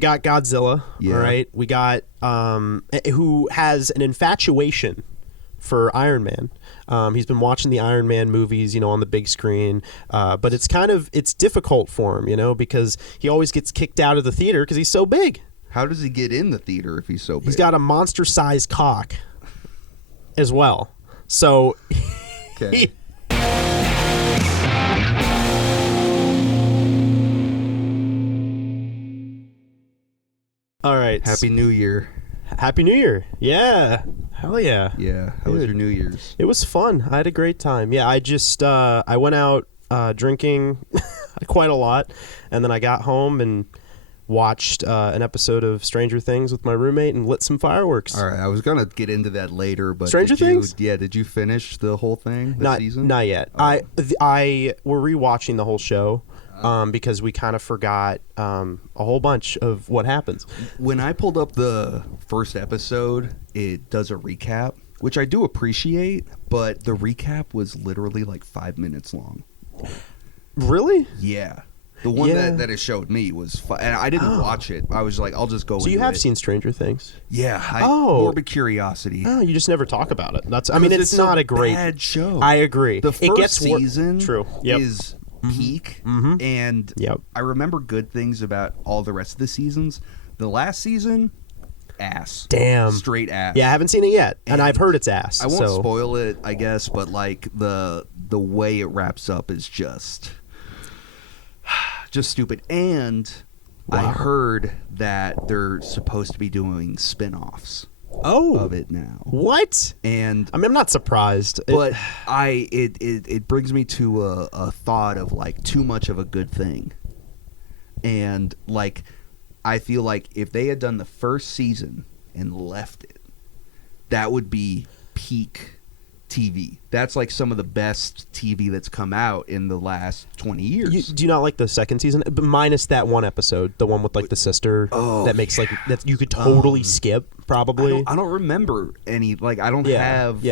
Godzilla. Yeah. All right. We got who has an infatuation for Iron Man. He's been watching the Iron Man movies, on the big screen. But it's difficult for him, because he always gets kicked out of the theater because he's so big. How does he get in the theater if he's so big? He's got a monster-sized cock as well. So, Okay. All right. Happy New Year. Happy New Year. Yeah. Hell yeah. Yeah. How was your New Year's? It was fun. I had a great time. Yeah, I just I went out drinking quite a lot, and then I got home and watched an episode of Stranger Things with my roommate and lit some fireworks. All right, I was gonna get into that later, but Stranger Things? Did you finish the whole thing? This season? Not yet. We're rewatching the whole show because we kind of forgot a whole bunch of what happens. When I pulled up the first episode, it does a recap, which I do appreciate, but the recap was literally like 5 minutes long. Really? Yeah. The one that it showed me was and I didn't watch it. I was like, I'll just go. So you have seen Stranger Things? Yeah. Morbid curiosity. Oh, you just never talk about it. It's not a great bad show. I agree. The first season True. Yep. is peak, and I remember good things about all the rest of the seasons. The last season, ass. Damn. Straight ass. Yeah, I haven't seen it yet, and I've heard it's ass. I won't spoil it, I guess, but like the way it wraps up is just stupid. And I heard that they're supposed to be doing spin-offs of it now. What? And I'm not surprised. But it brings me to a thought of like too much of a good thing. And like I feel like if they had done the first season and left it, that would be peak TV. That's like some of the best TV that's come out in the last 20 years. Do you not like the second season? But minus that one episode, the one with like the sister that makes like that you could totally skip probably. I don't remember any, like I don't have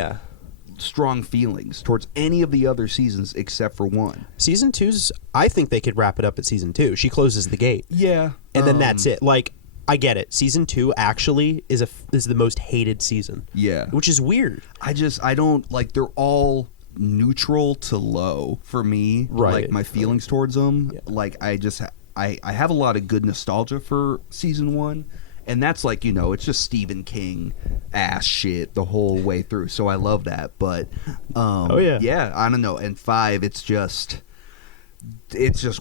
strong feelings towards any of the other seasons except for one. Season 2's, I think they could wrap it up at season 2. She closes the gate. Yeah. And then that's it. Like I get it. Season 2 actually is the most hated season. Yeah. Which is weird. I don't like, they're all neutral to low for me. Right. Like my feelings towards them. Yeah. Like I have a lot of good nostalgia for season 1. And that's like, it's just Stephen King ass shit the whole way through. So I love that. But yeah, I don't know. And 5, it's just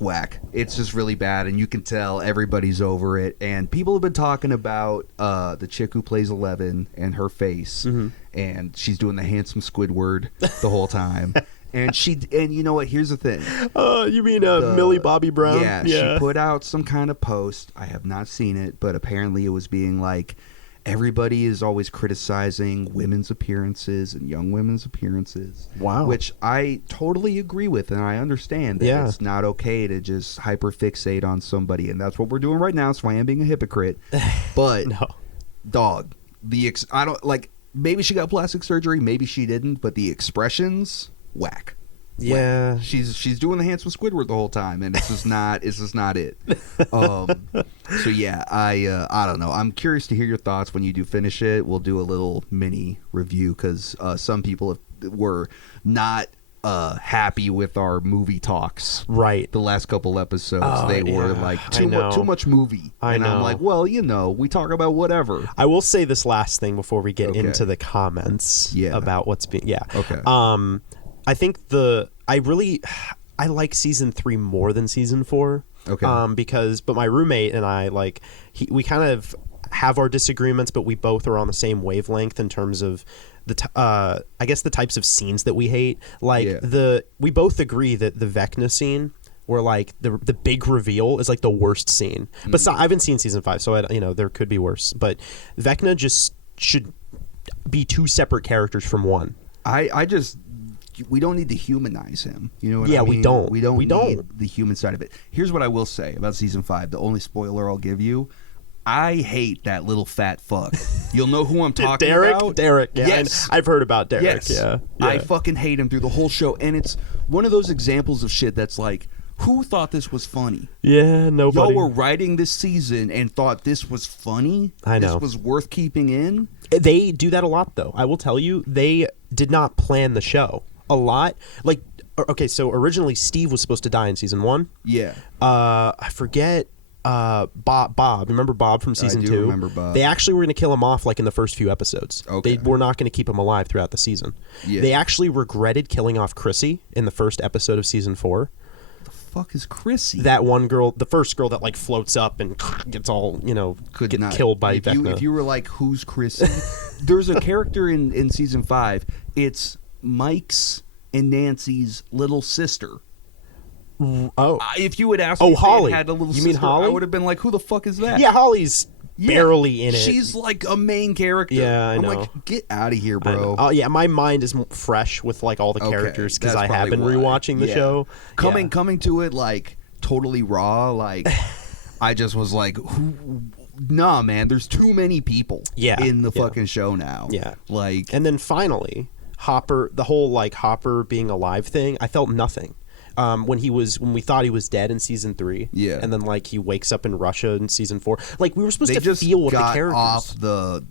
whack. It's just really bad, and you can tell everybody's over it. And people have been talking about the chick who plays 11 and her face, and she's doing the handsome Squidward the whole time. And you know what? Here's the thing. You mean Millie Bobby Brown? Yeah, she put out some kind of post. I have not seen it, but apparently it was being like, everybody is always criticizing women's appearances and young women's appearances. Wow. Which I totally agree with, and I understand that it's not okay to just hyperfixate on somebody, and that's what we're doing right now, so I am being a hypocrite. But, dog, I don't, like, maybe she got plastic surgery, maybe she didn't, but the expressions, whack. Yeah, she's doing the handsome Squidward the whole time, and it's just not it. So yeah, I don't know. I'm curious to hear your thoughts when you do finish it. We'll do a little mini review because some people were not happy with our movie talks. Right, the last couple episodes, they were like too much movie. And I'm like, well, we talk about whatever. I will say this last thing before we get into the comments about what's being okay. I think I like season 3 more than season 4. Okay. But my roommate and I, like, we kind of have our disagreements, but we both are on the same wavelength in terms of I guess the types of scenes that we hate. Like we both agree that the Vecna scene, where like the big reveal is like the worst scene. But I haven't seen season 5, so there could be worse. But Vecna just should be 2 separate characters from one. We don't need to humanize him. You know what I mean? We don't. We don't need the human side of it. Here's what I will say about season 5. The only spoiler I'll give you. I hate that little fat fuck. You'll know who I'm talking about. Derek. Yeah. Yes. I've heard about Derek. Yes. Yeah. I fucking hate him through the whole show. And it's one of those examples of shit that's like, Who thought this was funny? Yeah, nobody. Y'all were writing this season and thought this was funny? I know. This was worth keeping in? They do that a lot, though. I will tell you, they did not plan the show a lot. Like, okay, so originally Steve was supposed to die in season 1. Yeah. I forget Bob. Remember Bob from season 2? I do remember Bob. They actually were going to kill him off like in the first few episodes. Okay. They were not going to keep him alive throughout the season. Yeah. They actually regretted killing off Chrissy in the first episode of season 4. Fuck is Chrissy? That one girl, the first girl that like floats up and gets all, killed by Vecna. If you were like, who's Chrissy? There's a character in season 5. It's Mike's and Nancy's little sister. Oh. If you would ask me if Holly. they had a little You sister, mean Holly? I would have been like, who the fuck is that? Yeah, Holly's barely in it. She's like a main character. Yeah, I know. I'm like, get out of here, bro. Yeah, my mind is fresh with like all the characters because I have been rewatching the show. Coming to it like totally raw, like I just was like, nah, man, there's too many people in the fucking show now. Yeah. Like, and then finally, Hopper, the whole like Hopper being alive thing, I felt nothing. When we thought he was dead in season 3, and then like he wakes up in Russia in season 4, like we were supposed to feel with the characters. Off the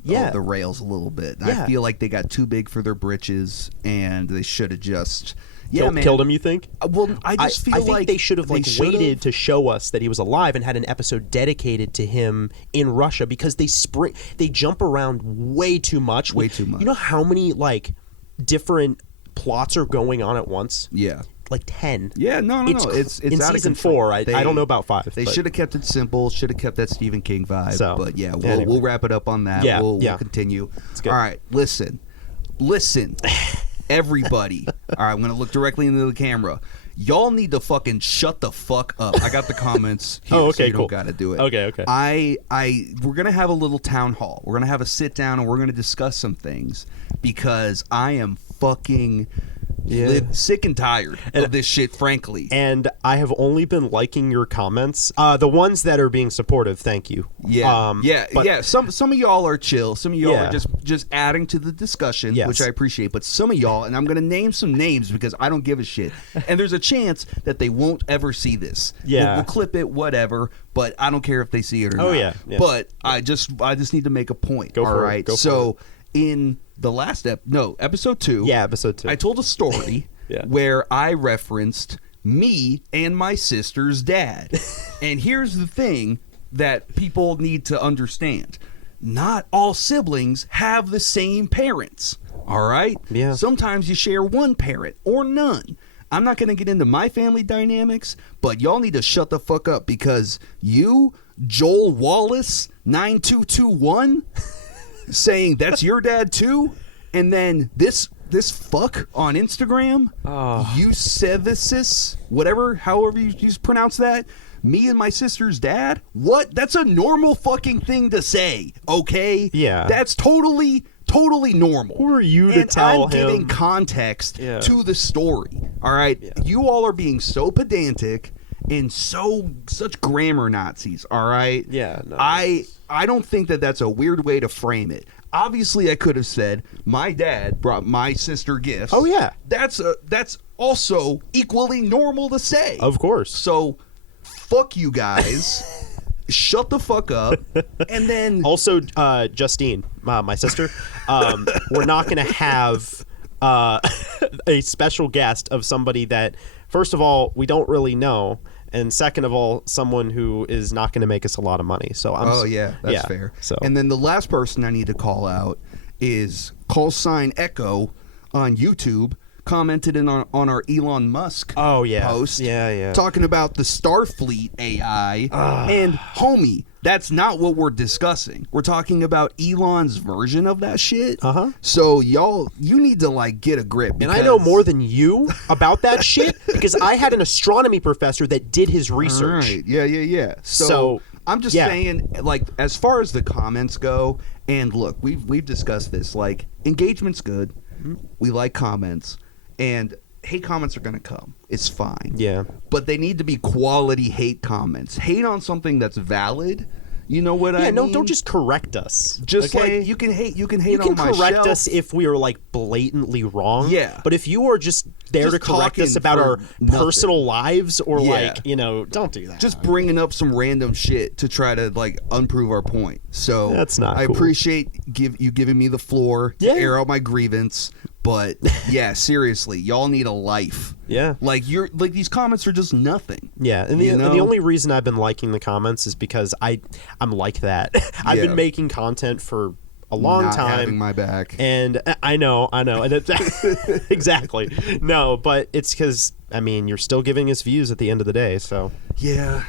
rails a little bit. I feel like they got too big for their britches, and they should have just killed him. You think? Well, I think they should have waited to show us that he was alive and had an episode dedicated to him in Russia because they jump around way too much. Way too much. You know how many like different plots are going on at once? Yeah. Like 10. Yeah, no. It's in out season of control. 4. I don't know about 5. They should have kept it simple. Should have kept that Stephen King vibe. So, but yeah, we'll wrap it up on that. Yeah, we'll continue. All right, listen, everybody. All right, I'm gonna look directly into the camera. Y'all need to fucking shut the fuck up. I got the comments here, okay, so you cool. don't gotta do it. Okay. We're gonna have a little town hall. We're gonna have a sit down and we're gonna discuss some things because I am fucking sick and tired of this shit, frankly. And I have only been liking your comments, the ones that are being supportive. Thank you. Some of y'all are chill. Some of y'all are just adding to the discussion, which I appreciate. But some of y'all, and I'm going to name some names because I don't give a shit. And there's a chance that they won't ever see this. We'll clip it, whatever. But I don't care if they see it or not. Yeah. But I just need to make a point. Go for it. So in the last episode 2. Yeah, episode 2. I told a story where I referenced me and my sister's dad. And here's the thing that people need to understand. Not all siblings have the same parents. All right? Yeah. Sometimes you share one parent or none. I'm not going to get into my family dynamics, but y'all need to shut the fuck up because you, Joel Wallace, 9221, saying that's your dad too, and then this fuck on Instagram, Eusebius, however you pronounce that, me and my sister's dad. What? That's a normal fucking thing to say. Okay. Yeah. That's totally normal. Who are you to tell I'm him? giving context to the story. All right. Yeah. You all are being so pedantic and such grammar Nazis. All right. Yeah. No, I don't think that that's a weird way to frame it. Obviously, I could have said my dad brought my sister gifts. Oh yeah. That's also equally normal to say. Of course. So, fuck you guys. Shut the fuck up. And then also, Justine, my sister, we're not going to have a special guest of somebody that, first of all, we don't really know. And second of all, someone who is not going to make us a lot of money. So that's fair. So, and then the last person I need to call out is callsign Echo on YouTube. Commented on our Elon Musk post. Yeah. Talking about the Starfleet AI. And homie, that's not what we're discussing. We're talking about Elon's version of that shit. So you need to get a grip. And I know more than you about that shit because I had an astronomy professor that did his research. Right. Yeah. So I'm just saying, as far as the comments go, and look, we've discussed this. Engagement's good. We like comments. And hate comments are going to come. It's fine. Yeah. But they need to be quality hate comments. Hate on something that's valid. You know what I mean? Yeah, no, don't just correct us. Just you can hate on my You can correct shelf. us if we are blatantly wrong. Yeah. But if you are just there to correct us about our personal lives or don't do that. Just bringing up some random shit to try to like unprove our point. So that's not I cool. appreciate you giving me the floor to air out my grievance. But yeah, seriously, y'all need a life. Yeah, like these comments are just nothing. Yeah, and the only reason I've been liking the comments is because I'm like that. I've been making content for a long Not time. Having my back, and I know, and it's exactly no, but it's because you're still giving us views at the end of the day. So yeah,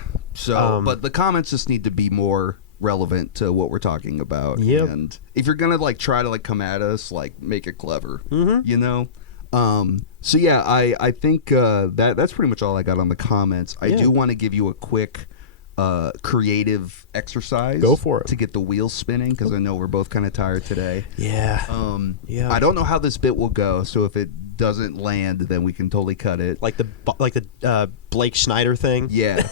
but the comments just need to be more relevant to what we're talking about. Yep. And if you're gonna like try to like come at us, like make it clever. So yeah, I think that's pretty much all I got on the comments. I do want to give you a quick creative exercise. Go for it. To get the wheels spinning, because I know we're both kind of tired today. Yeah. I don't know how this bit will go, so if it doesn't land, then we can totally cut it. Like the Blake Schneider thing. Yeah.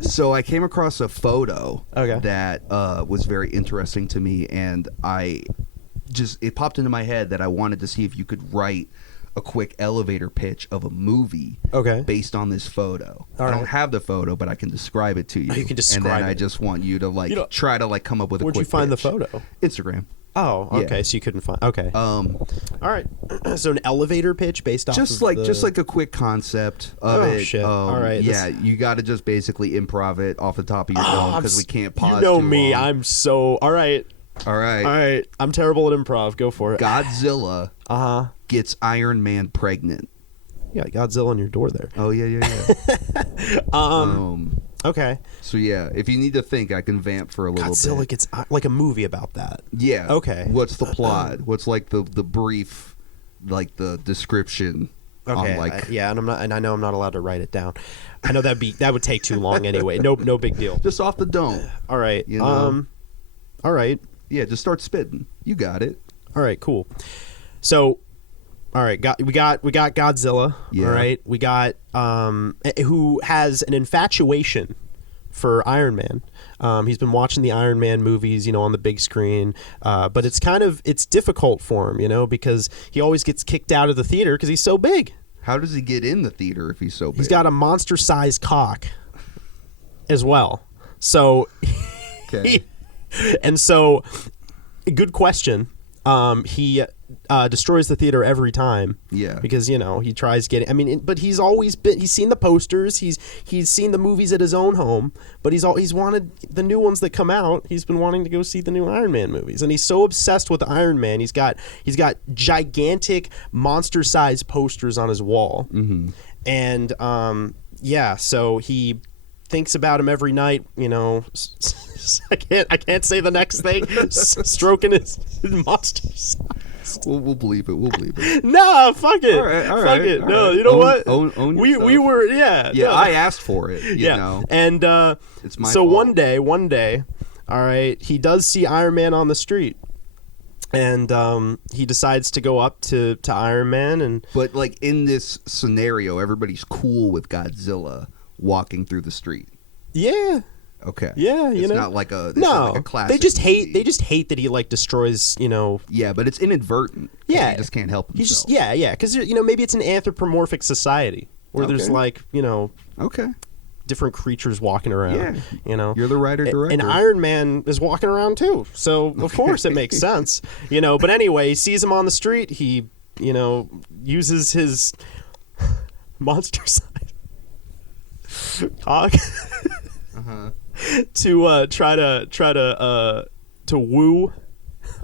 So I came across a photo that was very interesting to me, and it popped into my head that I wanted to see if you could write a quick elevator pitch of a movie based on this photo. I don't have the photo, but I can describe it to you. You can describe it. And then I just want you to try to come up with a quick pitch. Where'd you find pitch. The photo? Instagram. Oh, okay. Yeah. So you couldn't find. Okay. All right. So an elevator pitch based off just like a quick concept of it. Shit. All right. Yeah, you got to just basically improv it off the top of your dome because we can't pause. You know me. Long. I'm so all right. All right. I'm terrible at improv. Go for it. Godzilla. Gets Iron Man pregnant. You got Godzilla on your door there. Oh yeah. Okay. So yeah, if you need to think, I can vamp for a little bit. Godzilla gets like a movie about that. Yeah. Okay. What's the plot? What's like the brief, like the description? Okay. And I know I'm not allowed to write it down. I know that would take too long anyway. No big deal. Just off the dome. All right. All right. Yeah, just start spitting. You got it. All right. Cool. So. All right, we got Godzilla. Yeah. All right, we got who has an infatuation for Iron Man. He's been watching the Iron Man movies, on the big screen, but it's difficult for him, because he always gets kicked out of the theater because he's so big. How does he get in the theater if he's so big? He's got a monster-sized cock as well. So, and so, good question. He destroys the theater every time. Yeah. Because, he tries getting... but he's always been... He's seen the posters. He's seen the movies at his own home. But he's wanted the new ones that come out. He's been wanting to go see the new Iron Man movies. And he's so obsessed with Iron Man. He's got gigantic monster-sized posters on his wall. Mm-hmm. And, so he... thinks about him every night, I can't say the next thing. Stroking his monster size. We'll believe it. We'll believe it. No, fuck it. All right. Fuck it. No, you know what? Own we were Yeah, no. I asked for it. You know. And it's my so fault. one day, all right, he does see Iron Man on the street. And he decides to go up to Iron Man But like in this scenario, everybody's cool with Godzilla walking through the street. Yeah. Okay. Yeah, it's not like a classic. They just hate that he destroys, Yeah, but it's inadvertent. Yeah. He just can't help himself. Because maybe it's an anthropomorphic society where there's Okay. different creatures walking around. Yeah. You're the writer-director. And Iron Man is walking around too. So of course it makes sense. But anyway, he sees him on the street, he, uses his monster side cock to try to woo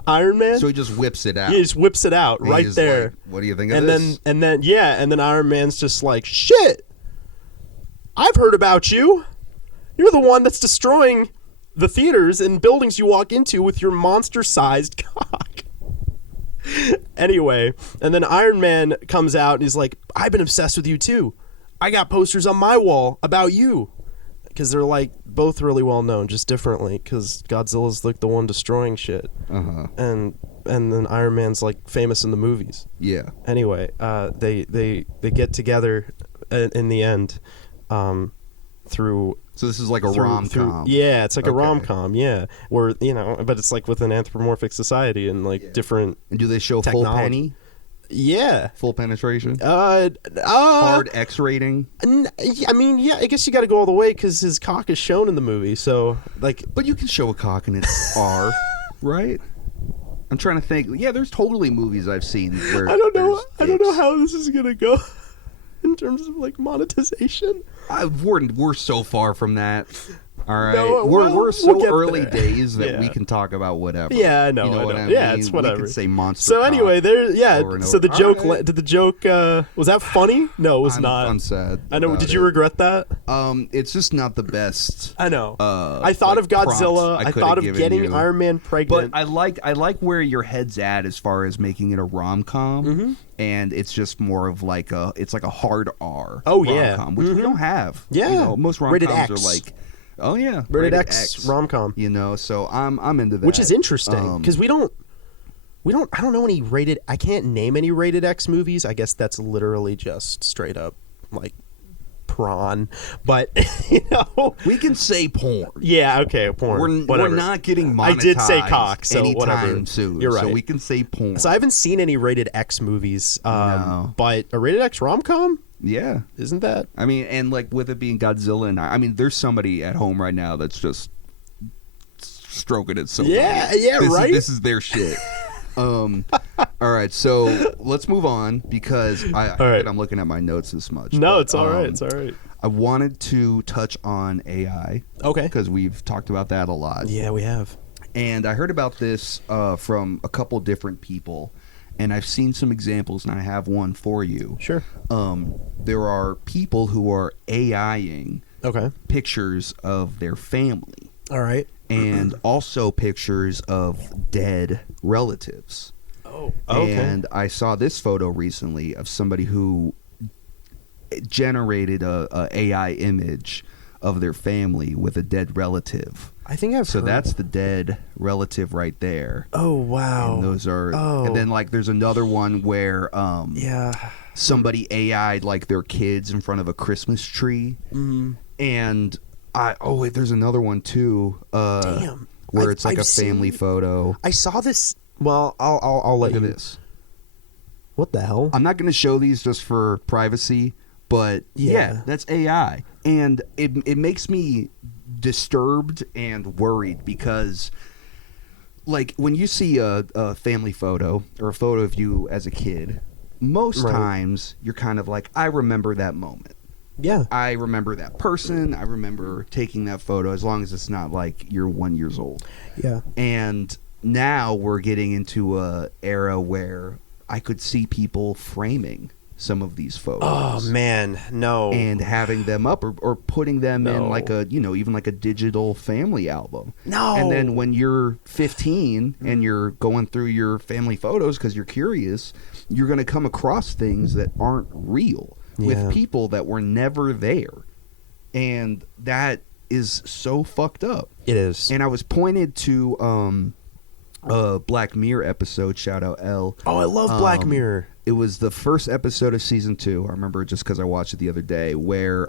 Iron Man. So he just whips it out. He just whips it out right there. Like, what do you think of this? And then Iron Man's just like, shit, I've heard about you. You're the one that's destroying the theaters and buildings you walk into with your monster-sized cock. Anyway, and then Iron Man comes out and he's like, I've been obsessed with you too. I got posters on my wall about you. Because they're both really well known, just differently. Because Godzilla's the one destroying shit, and then Iron Man's famous in the movies. Yeah. Anyway, they get together in the end, through. So this is like a rom-com. Yeah, it's like a rom-com. Yeah, where but it's with an anthropomorphic society and different. And do they show technology. full penny? Yeah. Full penetration? Hard X rating? I mean, yeah, I guess you got to go all the way because his cock is shown in the movie. So, like... But you can show a cock and it's R, right? I'm trying to think. Yeah, there's totally movies I've seen where I don't know how this is going to go in terms of, like, monetization. We're so far from that. All right, no, we're so early there. days that we can talk about whatever. Yeah, I know. You know what I mean? Yeah, it's whatever. We can say monster. So anyway, So the joke. Right. Did the joke? Was that funny? No, it was not. I'm sad. I know. Did you regret that? It's just not the best. I know. I thought of Godzilla. I thought of getting Iron Man pregnant. But I like where your head's at as far as making it a rom-com. Mm-hmm. And it's just more of like a hard R. Oh rom-com, which we don't have. Yeah, you know, most rom-coms are like. Oh yeah, rated X rom-com. You know, so I'm into that. Which is interesting because I don't know any rated. I can't name any rated X movies. I guess that's literally just straight up like prawn. But you know, we can say porn. Yeah, okay, porn. We're not getting monetized. I did say cock, so whatever. Soon, You're right. So we can say porn. So I haven't seen any rated X movies. No. But a rated X rom-com. Yeah. Isn't that? I mean, and like with it being Godzilla, and I mean, there's somebody at home right now that's just stroking it so right? This is their shit. All right, so let's move on because I'm looking at my notes this much. No, it's all right. It's all right. I wanted to touch on AI. Okay. Because we've talked about that a lot. Yeah, we have. And I heard about this from a couple different people. And I've seen some examples, and I have one for you. Sure. There are people who are AIing pictures of their family. All right. And also pictures of dead relatives. Oh, okay. And I saw this photo recently of somebody who generated a AI image of their family with a dead relative. I think I've heard. That's the dead relative right there. Oh, wow. And those are and then like there's another one where somebody AI'd like their kids in front of a Christmas tree. Mm-hmm. And there's another one too. Damn. Where it's like a family photo. I saw this. Well, I'll let you. Look at this. What the hell? I'm not going to show these just for privacy, but yeah, that's AI. And it makes me disturbed and worried because like when you see a family photo or a photo of you as a kid, most times you're kind of like, I remember that moment. Yeah. I remember that person. I remember taking that photo as long as it's not like you're 1 year old. Yeah. And now we're getting into a era where I could see people framing some of these photos. Oh man, no. And having them up or putting them in like a, even like a digital family album. No. And then when you're 15 and you're going through your family photos because you're curious, you're going to come across things that aren't real with people that were never there. And that is so fucked up. It is. And I was pointed to a Black Mirror episode, shout out L. Oh, I love Black Mirror. It was the first episode of season 2. I remember it just because I watched it the other day, where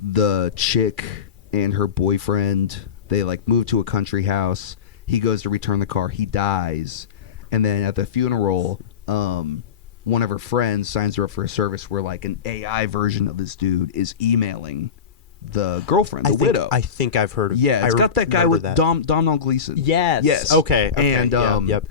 the chick and her boyfriend, they like move to a country house. He goes to return the car. He dies. And then at the funeral, one of her friends signs her up for a service where like an AI version of this dude is emailing the girlfriend, the widow. I think I've heard of it. Yeah, it's got that guy with Domhnall Gleeson. Yes. Okay. And yep.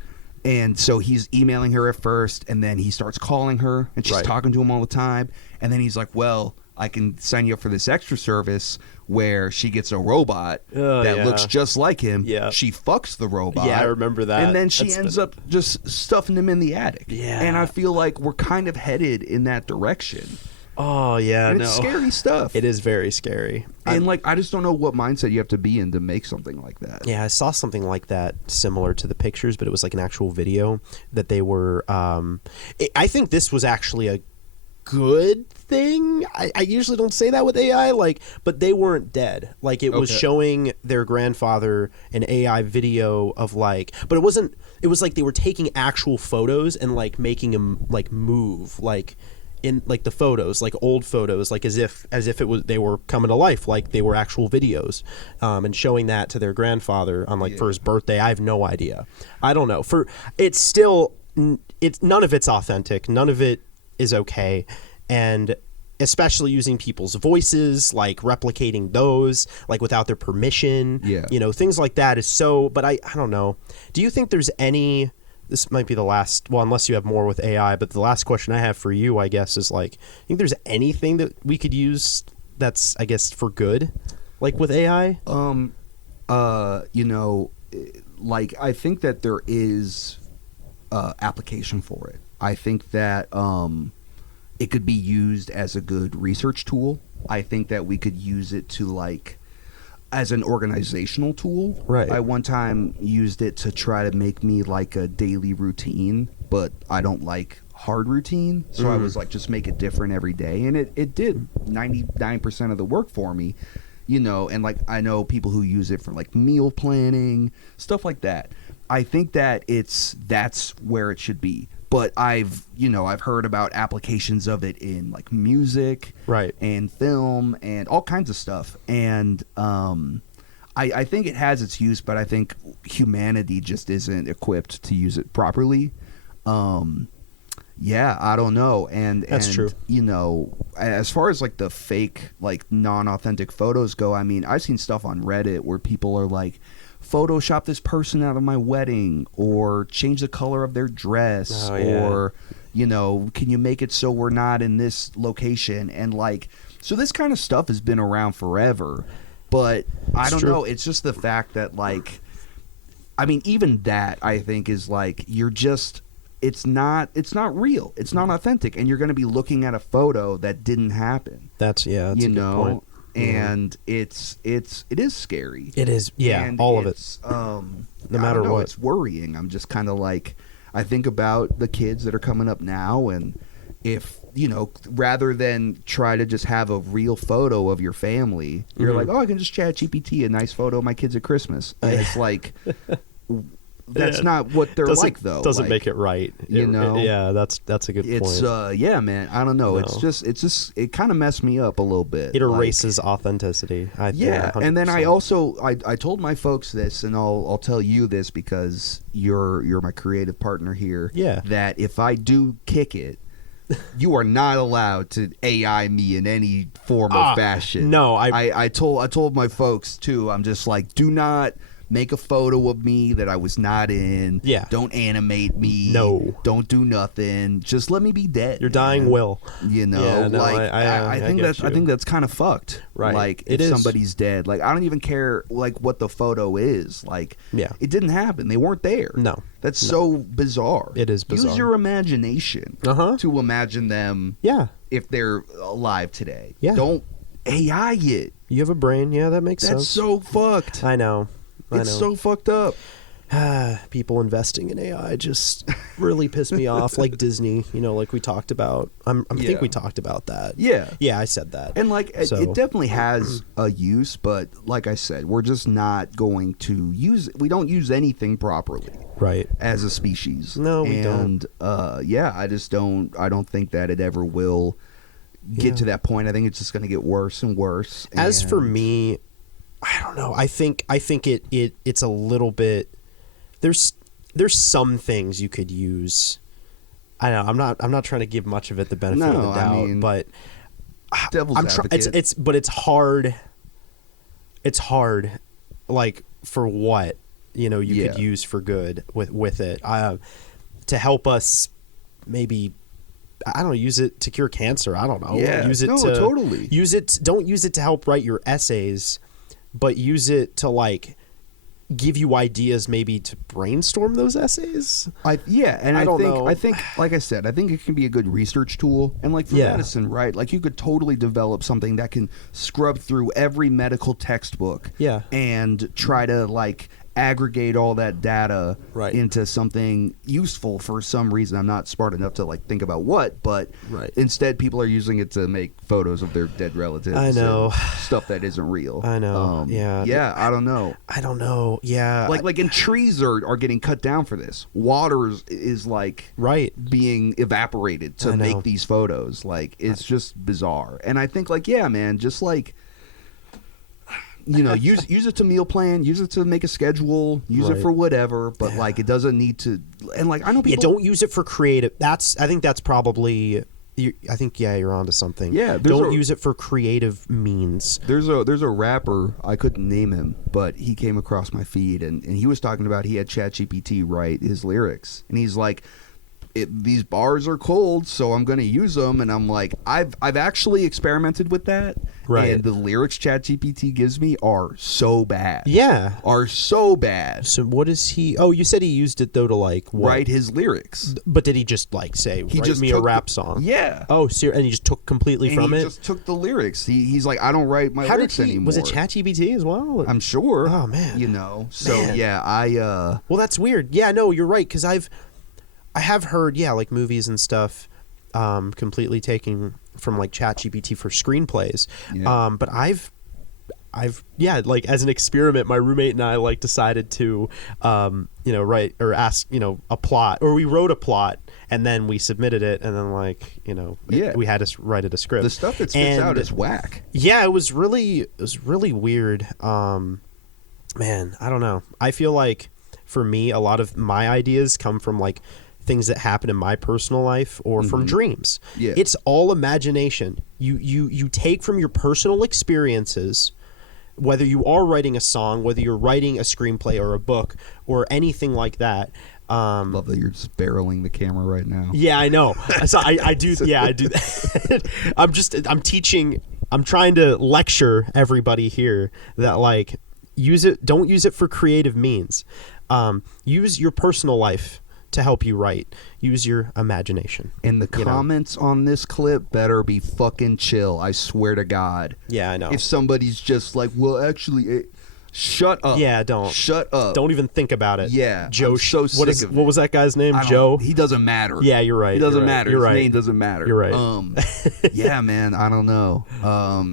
And so he's emailing her at first, and then he starts calling her, and she's talking to him all the time. And then he's like, well, I can sign you up for this extra service where she gets a robot that looks just like him. Yeah. She fucks the robot. Yeah, I remember that. And then she ends up just stuffing him in the attic. Yeah. And I feel like we're kind of headed in that direction. Oh, yeah, and it's scary stuff. It is very scary. And, I just don't know what mindset you have to be in to make something like that. Yeah, I saw something like that similar to the pictures, but it was like an actual video that they were... I think this was actually a good thing. I usually don't say that with AI, but they weren't dead. Like, it was showing their grandfather an AI video of, but it wasn't... It was like they were taking actual photos and, making him, move, in the photos, old photos, as if it was they were coming to life, like they were actual videos, and showing that to their grandfather on for his birthday. I have no idea. I don't know. It's still it's none of it's authentic. None of it is okay. And especially using people's voices, like replicating those, like without their permission, things like that is so, but I don't know. Do you think there's any, this might be the last, well, unless you have more with AI, but the last question I have for you, I guess, is like, think there's anything that we could use that's, I guess, for good, like with AI? Like, I think that there is application for it. I think that it could be used as a good research tool. I think that we could use it to, like, as an organizational tool. Right. I one time used it to try to make me like a daily routine, but I don't like hard routine. So I was like, just make it different every day. And it did 99% of the work for me, and like, I know people who use it for like meal planning, stuff like that. I think that that's where it should be. But I've heard about applications of it in like music, right, and film and all kinds of stuff. And I think it has its use, but I think humanity just isn't equipped to use it properly. Yeah, I don't know. And that's true. As far as like the fake, like non-authentic photos go, I mean, I've seen stuff on Reddit where people are like, Photoshop this person out of my wedding, or change the color of their dress, or can you make it so we're not in this location? And like, so this kind of stuff has been around forever, but I don't know. It's just the fact that, like, I mean, even that I think is like, it's not real. It's not authentic, and you're going to be looking at a photo that didn't happen. That's a good point. And it is scary. It is, and all of it. No matter what, it's worrying. I'm just kind of like, I think about the kids that are coming up now, and if rather than try to just have a real photo of your family, you're like, oh, I can just chat GPT a nice photo of my kids at Christmas. And it's like, that's not what they're like, though. Doesn't like, make it right. Yeah, that's a good point. It's man, I don't know. No. It's just it kind of messed me up a little bit. It erases authenticity. I think, 100%. And then I also I told my folks this, and I'll tell you this because you're my creative partner here. Yeah. That if I do kick it, you are not allowed to AI me in any form or fashion. No, I told my folks too. I'm just like, do not make a photo of me that I was not in. Yeah. Don't animate me. No. Don't do nothing. Just let me be dead. Your dying will. Yeah, no, I think that's kind of fucked. Right. Like, if somebody's dead, like, I don't even care like what the photo is. Like, it didn't happen. They weren't there. No. That's so bizarre. It is bizarre. Use your imagination to imagine them. Yeah. If they're alive today. Yeah. Don't AI it. You have a brain. Yeah, that makes sense. That's so fucked. I know. It's so fucked up. People investing in AI just really piss me off, like Disney, like we talked about. I think we talked about that. Yeah, I said that. And like, it definitely has a use, but like I said, we're just not going to use it. We don't use anything properly, right, as a species. No, we don't. I just don't. I don't think that it ever will get to that point. I think it's just going to get worse and worse. As for me, I don't know. I think it's a little bit. There's some things you could use. I don't know. I'm not trying to give much of it the benefit of the doubt, but devil's advocate. It's hard. It's hard, like, for what you could use for good with it to help us maybe. I don't know, use it to cure cancer. I don't know. Yeah. Use it totally. Use it. Don't use it to help write your essays, but use it to, like, give you ideas maybe to brainstorm those essays. I think like I said, I think it can be a good research tool. And like for medicine, right? Like, you could totally develop something that can scrub through every medical textbook and try to, like, aggregate all that data into something useful for some reason. I'm not smart enough to, like, think about what, but instead people are using it to make photos of their dead relatives. I know. Stuff that isn't real. I know. I don't know. Yeah. Like and trees are getting cut down for this. Water is like being evaporated to make these photos. Like, it's just bizarre. And I think, like, man, just like, use it to meal plan, use it to make a schedule, use it for whatever, but like it doesn't need to. And like I know people don't use it for creative. I think that's probably. I think you're onto something. Yeah, don't use it for creative means. There's a rapper, I couldn't name him, but he came across my feed and he was talking about he had ChatGPT write his lyrics, and he's like, these bars are cold, so I'm going to use them. And I'm like, I've actually experimented with that. Right. And the lyrics ChatGPT gives me are so bad. Yeah. Are so bad. So what is he? Oh, you said he used it though to like write his lyrics. But did he just like say, write me a rap song? Yeah. Oh, and he just took completely from it? He just took the lyrics. He's like, I don't write my lyrics anymore. Was it ChatGPT as well? I'm sure. Oh, man. So yeah, Well, that's weird. Yeah, no, you're right, because I have heard, like like stuff completely taking from like ChatGPT for screenplays. Yeah. But I've like as an experiment, my roommate and I like decided to write or ask a plot, or we wrote a plot and then we submitted it, and then like we had to write it a script. The stuff that spits out is whack. Yeah, it was really weird. Man, I don't know. I feel like for me, a lot of my ideas come from like things that happen in my personal life or from dreams. Yeah. It's all imagination. You take from your personal experiences, whether you are writing a song, whether you're writing a screenplay or a book or anything like that. Love that you're just barreling the camera right now. Yeah, I know. So I do. Yeah, I do that. I'm teaching. I'm trying to lecture everybody here that like don't use it for creative means. Use your personal life to help you write. Use your imagination. And the comments on this clip better be fucking chill. I swear to God. Yeah, I know. If somebody's just like, well, actually, shut up. Yeah, don't. Shut up. Don't even think about it. Yeah. Joe. What was that guy's name? Joe? He doesn't matter. Yeah, you're right. He doesn't matter. You're right. His name doesn't matter. You're right. Yeah, man. I don't know.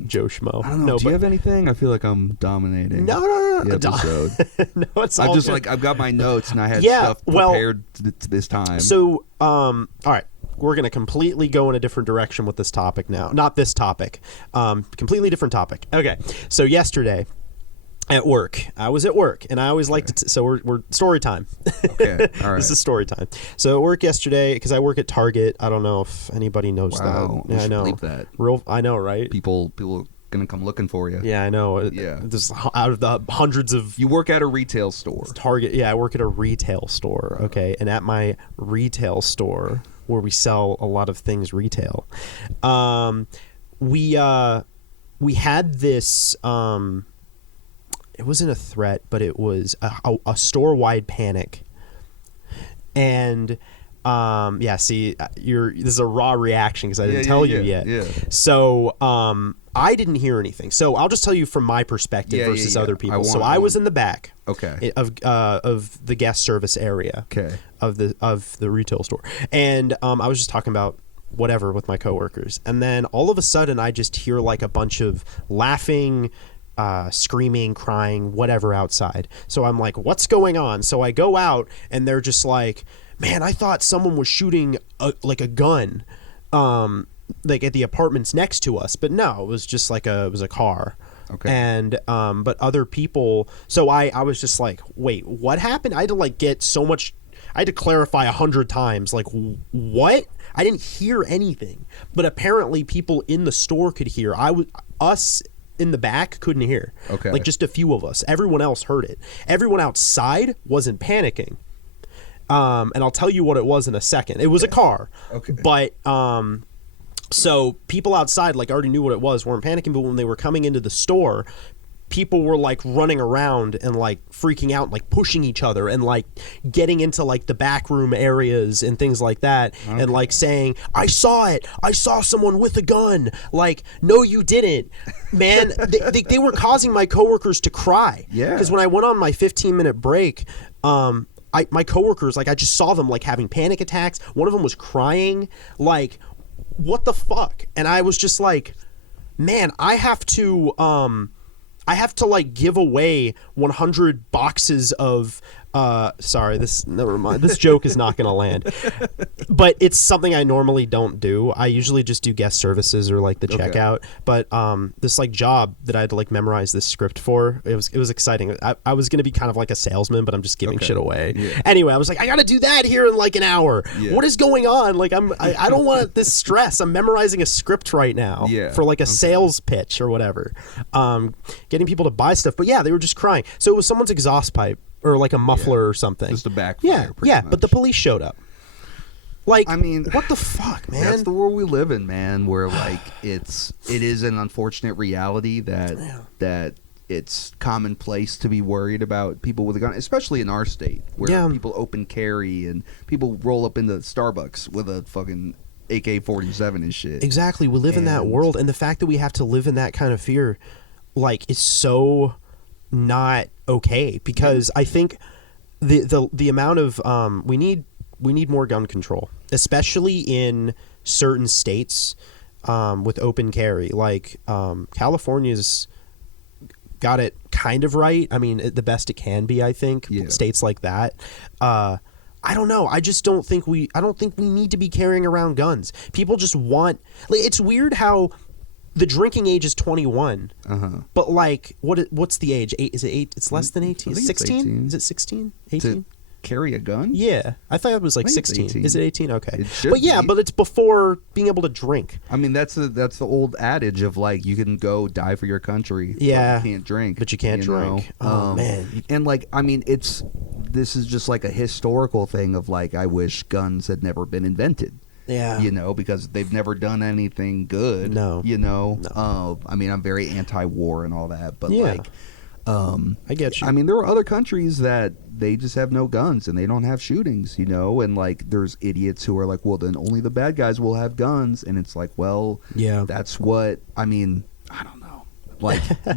Joe Schmo. I don't know. Do you have anything? I feel like I'm dominating. No. The episode. No, it's all good. I've got my notes and I had stuff prepared to this time. So, all right. We're going to completely go in a different direction with this topic now. Not this topic. Completely different topic. Okay. So yesterday at work, I was at work, and I always like to. So we're story time. Okay. All right. This is story time. So at work yesterday, because I work at Target. I don't know if anybody knows that. Yeah, I know. Believe that. I know, right? People gonna come looking for you. Yeah, I know. Yeah. There's out of the hundreds of. You work at a retail store. Target. Yeah, I work at a retail store. Okay, and at my retail store, where we sell a lot of things retail, we had this. It wasn't a threat, but it was a store-wide panic, and this is a raw reaction because I didn't tell you yet. Yeah. So I didn't hear anything. So I'll just tell you from my perspective versus other people. I was in the back. Okay. Of the guest service area. Okay. Of the retail store, and I was just talking about whatever with my coworkers, and then all of a sudden I just hear like a bunch of laughing, screaming, crying, whatever outside. So I'm like, what's going on? So I go out and they're just like, man, I thought someone was shooting a gun, like at the apartments next to us. But no, it was just like it was a car. Okay. And, but other people, so I was just like, wait, what happened? I had to like get so much, I had to clarify 100 times, like, what? I didn't hear anything, but apparently people in the store could hear. Us in the back couldn't hear. Okay. Like just a few of us. Everyone else heard it. Everyone outside wasn't panicking. And I'll tell you what it was in a second. It was a car. Okay. But so people outside like already knew what it was, weren't panicking, but when they were coming into the store, people were like running around and like freaking out, like pushing each other and like getting into like the back room areas and things like that. Okay. And like saying, I saw it. I saw someone with a gun. Like, no, you didn't, man. they were causing my coworkers to cry. Yeah. Because when I went on my 15-minute break, my coworkers, like I just saw them like having panic attacks. One of them was crying, like, what the fuck? And I was just like, man, I have to like give away 100 boxes of Sorry, never mind. This joke is not going to land. But it's something I normally don't do. I usually just do guest services or like the checkout. But this like job that I had to like memorize this script for, it was exciting. I was going to be kind of like a salesman, but I'm just giving shit away. Yeah. Anyway, I was like, I got to do that here in like an hour. Yeah. What is going on? Like I don't want this stress. I'm memorizing a script right now for like a sales pitch or whatever. Getting people to buy stuff. But yeah, they were just crying. So it was someone's exhaust pipe or like a muffler or something. Just a backfire. Yeah, but the police showed up. Like, I mean, what the fuck, man? That's the world we live in, man. Where like it is an unfortunate reality that it's commonplace to be worried about people with a gun, especially in our state where people open carry and people roll up into Starbucks with a fucking AK-47 and shit. Exactly, we live in that world, and the fact that we have to live in that kind of fear, like, is so not okay. Because I think the amount of we need more gun control, especially in certain states with open carry. Like California's got it kind of right. I mean, the best it can be, I think. States like that. I don't know. I don't think we need to be carrying around guns. People just want, like, it's weird how the drinking age is 21. But like what's the age? Is it 8? It's less than 18. 16? Is it 16? 18? Carry a gun? Yeah, I thought it was like 16. Is it 18? Okay, but yeah, but it's before being able to drink. I mean, that's the old adage of like you can go die for your country. Yeah, but you can't drink. But you can't drink. Oh man! And like, I mean, this is just like a historical thing of like, I wish guns had never been invented. Yeah, you know, because they've never done anything good. No, you know. No. I mean, I'm very anti-war and all that, but like. I get you. I mean, there are other countries that they just have no guns and they don't have shootings, you know, and like there's idiots who are like, well, then only the bad guys will have guns, and it's like, well, that's what I mean. I don't know. Like I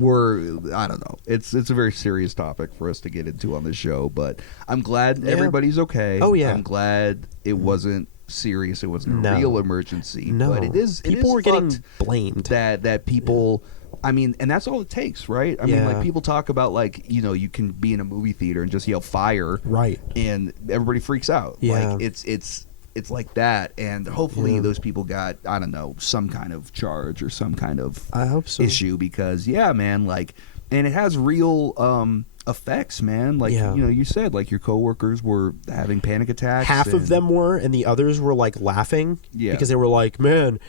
don't know. It's a very serious topic for us to get into on this show, but I'm glad everybody's okay. Oh yeah, I'm glad it wasn't serious. It wasn't a real emergency. No, but people were getting blamed. That people. I mean, and that's all it takes, right? I mean, like, people talk about, like, you know, you can be in a movie theater and just yell fire. Right. And everybody freaks out. Yeah. Like, it's like that. And hopefully those people got, I don't know, some kind of charge or some kind of I hope so. issue. Because, yeah, man, like, and it has real effects, man. Like, you know, you said, like, your coworkers were having panic attacks. Half of them were, and the others were, like, laughing. Yeah. Because they were like, man,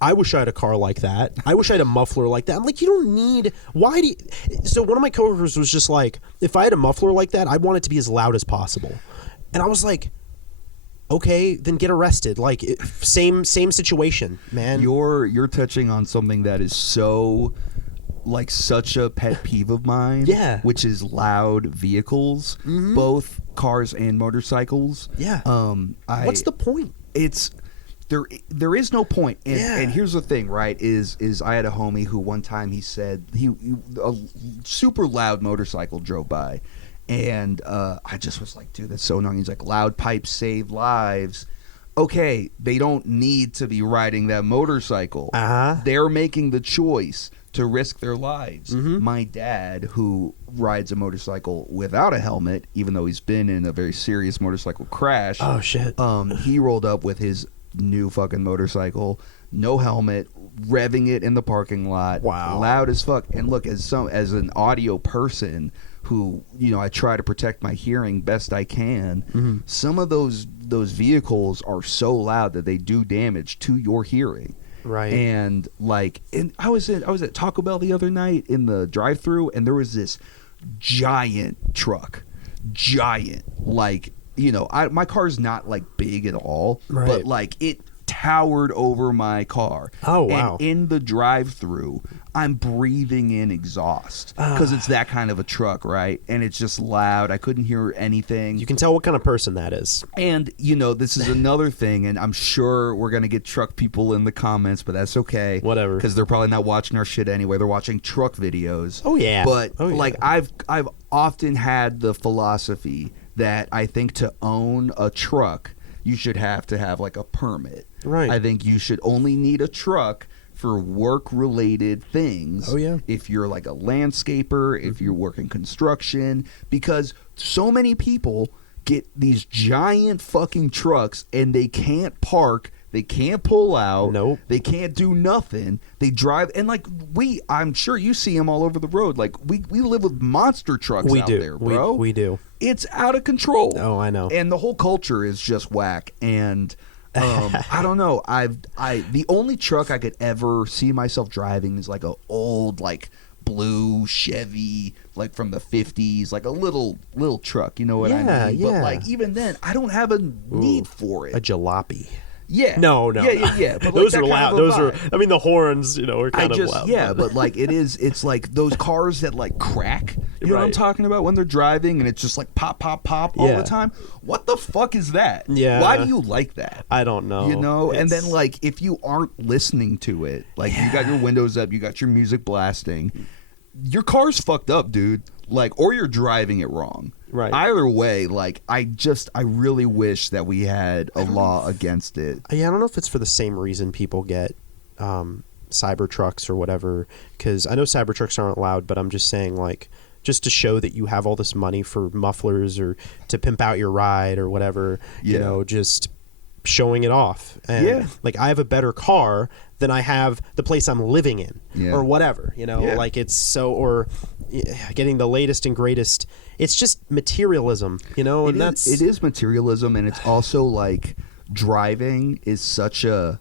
I wish I had a car like that. I wish I had a muffler like that. I'm like, you don't need... Why do you... So one of my coworkers was just like, if I had a muffler like that, I'd want it to be as loud as possible. And I was like, okay, then get arrested. Like, same situation, man. You're touching on something that is so... like such a pet peeve of mine, which is loud vehicles, both cars and motorcycles. What's the point? It's there is no point. And here's the thing, right? Is I had a homie who one time he said a super loud motorcycle drove by, and I just was like, dude, that's so annoying. He's like, loud pipes save lives. Okay, they don't need to be riding that motorcycle. They're making the choice to risk their lives. My dad, who rides a motorcycle without a helmet, even though he's been in a very serious motorcycle crash. Oh shit. He rolled up with his new fucking motorcycle, no helmet, revving it in the parking lot. Wow. Loud as fuck. And look, as an audio person who, you know, I try to protect my hearing best I can, some of those vehicles are so loud that they do damage to your hearing. Right. And like, and I was at Taco Bell the other night in the drive-thru, and there was this giant truck, like, you know, my car's not like big at all, but like it towered over my car. Oh wow. And in the drive-thru, I'm breathing in exhaust because it's that kind of a truck, right? And it's just loud. I couldn't hear anything. You can tell what kind of person that is. And, you know, this is another thing, and I'm sure we're going to get truck people in the comments, but that's okay. Whatever. Because they're probably not watching our shit anyway. Have watching truck videos. Oh, yeah. But, like, I've often had the philosophy that I think to own a truck, you should have to have, like, a permit. Right. I think you should only need a truck for work-related things. Oh, yeah. If you're like a landscaper, if you work in construction, because so many people get these giant fucking trucks and they can't park. They can't pull out. Nope. They can't do nothing. They drive, and like I'm sure you see them all over the road. Like we live with monster trucks out there, bro. We do. It's out of control. Oh, I know. And the whole culture is just whack. And I don't know. The only truck I could ever see myself driving is like a old like blue Chevy, like from the 50s, like a little truck. You know what I mean? Yeah. But like even then, I don't have a need for it. A jalopy. Yeah. No. Yeah. But those like are loud. Those are. I mean, the horns, are kind of loud. Yeah, but like it's like those cars that like crack. You know what I'm talking about when they're driving and it's just like pop, pop, pop all the time. What the fuck is that? Yeah. Why do you like that? I don't know. And then like if you aren't listening to it, like you got your windows up, you got your music blasting, your car's fucked up, dude. Like, or you're driving it wrong. Right. Either way, like I really wish that we had a law against it. Yeah, I don't know if it's for the same reason people get Cybertrucks or whatever, because I know Cybertrucks aren't allowed, but I'm just saying, like, just to show that you have all this money for mufflers or to pimp out your ride or whatever, just showing it off. And like, I have a better car than I have the place I'm living in or whatever, like it's so, or getting the latest and greatest. It's just materialism, and it is materialism. And it's also like driving is such a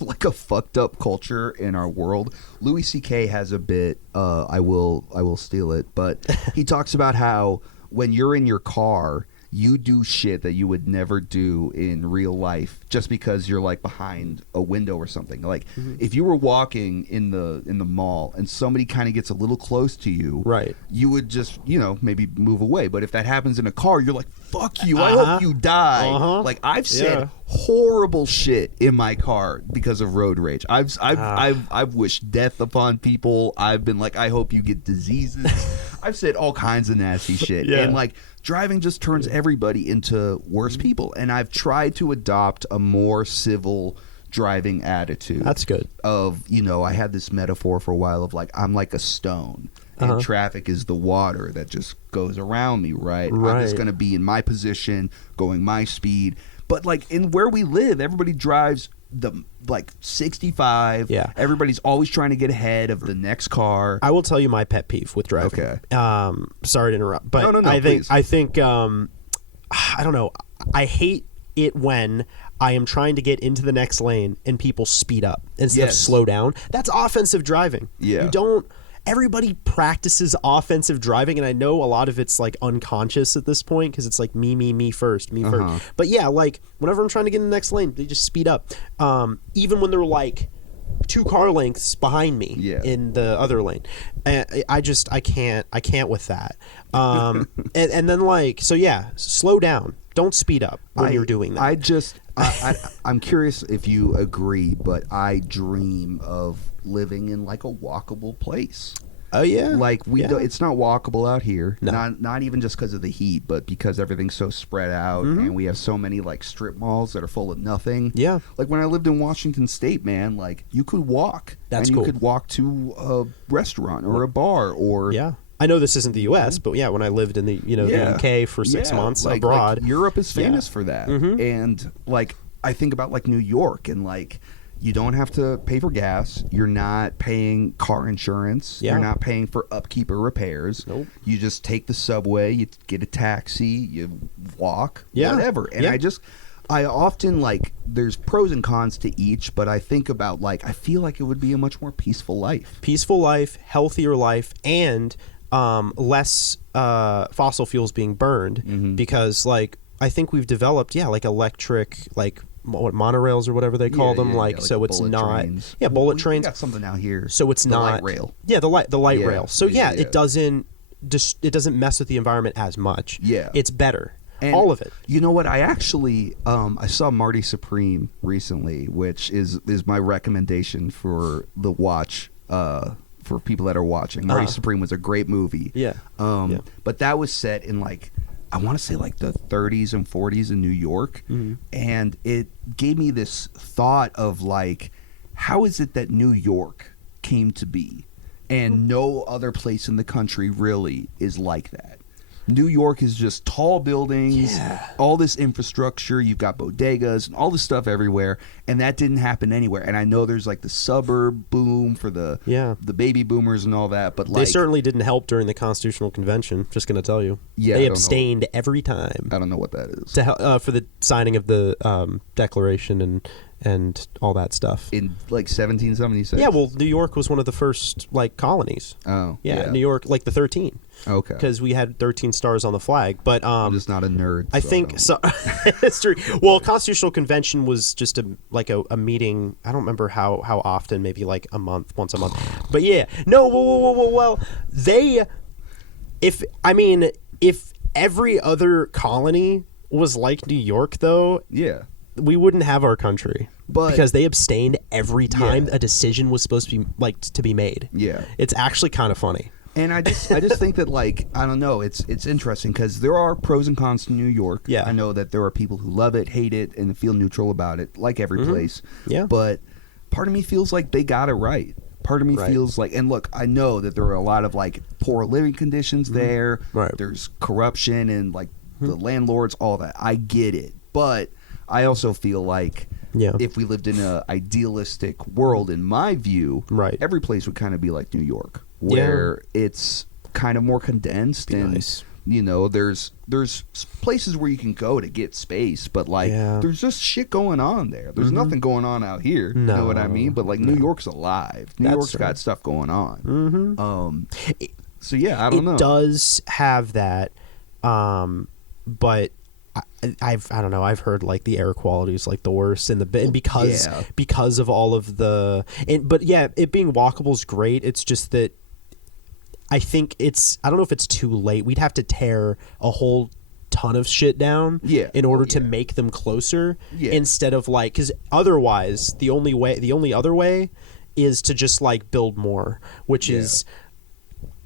like a fucked up culture in our world. Louis C.K. has a bit, I will steal it, but he talks about how when you're in your car, you do shit that you would never do in real life just because you're like behind a window or something. Like if you were walking in the mall and somebody kind of gets a little close to you, right, you would just, maybe move away. But if that happens in a car, you're like, fuck you, I hope you die. Like I've said horrible shit in my car because of road rage. I've wished death upon people. I've been like, I hope you get diseases. I've said all kinds of nasty shit. And like driving just turns everybody into worse people. And I've tried to adopt a more civil driving attitude. That's good. Of, I had this metaphor for a while of like, I'm like a stone. And traffic is the water that just goes around me, right? I'm just going to be in my position, going my speed. But like in where we live, everybody drives the like 65. Yeah. Everybody's always trying to get ahead of the next car. I will tell you my pet peeve with driving. Okay. Sorry to interrupt, but no, I please. think I don't know. I hate it when I am trying to get into the next lane and people speed up instead of slow down. That's offensive driving. Yeah. Everybody practices offensive driving, and I know a lot of it's like unconscious at this point because it's like me first. But yeah, like whenever I'm trying to get in the next lane, they just speed up. Even when they're like 2 car lengths behind me in the other lane. I can't with that. And then like, so yeah, slow down. Don't speed up when you're doing that. I'm curious if you agree, but I dream of living in like a walkable place. Oh yeah, like it's not walkable out here. No. Not even just because of the heat, but because everything's so spread out, and we have so many like strip malls that are full of nothing. Yeah, like when I lived in Washington State, man, like you could walk. That's and cool. You could walk to a restaurant or a bar or I know this isn't the U.S., but yeah, when I lived in the the UK for 6 months abroad, like Europe is famous for that. And like I think about like New York, and like you don't have to pay for gas. You're not paying car insurance. You're not paying for upkeep or repairs. Nope. You just take the subway. You get a taxi. You walk. Whatever. And I often like. There's pros and cons to each, but I think about like I feel like it would be a much more peaceful life. Peaceful life, healthier life, and less fossil fuels being burned because like I think we've developed like electric like monorails or whatever they call them like so it's not trains. Bullet trains. We got something out here. So it's not light rail. The light rail. So it doesn't mess with the environment as much. It's better. And all of it. You know what? I actually I saw Marty Supreme recently, which is my recommendation for the watch for people that are watching. Marty Supreme was a great movie. But that was set in like I want to say like the 30s and 40s in New York, and it gave me this thought of like how is it that New York came to be and no other place in the country really is like that? New York is just tall buildings, all this infrastructure. You've got bodegas and all this stuff everywhere, and that didn't happen anywhere. And I know there's like the suburb boom for the baby boomers and all that, but like, they certainly didn't help during the Constitutional Convention. Just going to tell you, they abstained every time. I don't know what that is for the signing of the Declaration and all that stuff in like 1776. Yeah, well, New York was one of the first like colonies. Oh, yeah. New York, like the 13. Okay. Because we had 13 stars on the flag, but I'm just not a nerd. I think so. History. Well, Constitutional Convention was just a meeting. I don't remember how often. Maybe like once a month. But yeah, no. Well, if every other colony was like New York, though, we wouldn't have our country. But because they abstained every time a decision was supposed to be made. Yeah, it's actually kind of funny. And I just think that, like, I don't know, it's interesting because there are pros and cons to New York. Yeah. I know that there are people who love it, hate it, and feel neutral about it, like every place. Yeah. But part of me feels like they got it right. Part of me feels like, and look, I know that there are a lot of like poor living conditions there. Right. There's corruption and like the landlords, all that. I get it. But I also feel like if we lived in an idealistic world, in my view, every place would kind of be like New York, where it's kind of more condensed and you know, there's places where you can go to get space, but like there's just shit going on there. There's nothing going on out here. You know what I mean? But like New York's alive. New York's got stuff going on. So yeah, I don't know. It does have that, but I don't know. I've heard like the air quality is like the worst and because of all of the but yeah, it being walkable is great. It's just that I think I don't know if it's too late. We'd have to tear a whole ton of shit down in order to make them closer instead of like, because otherwise the only other way is to just like build more, which is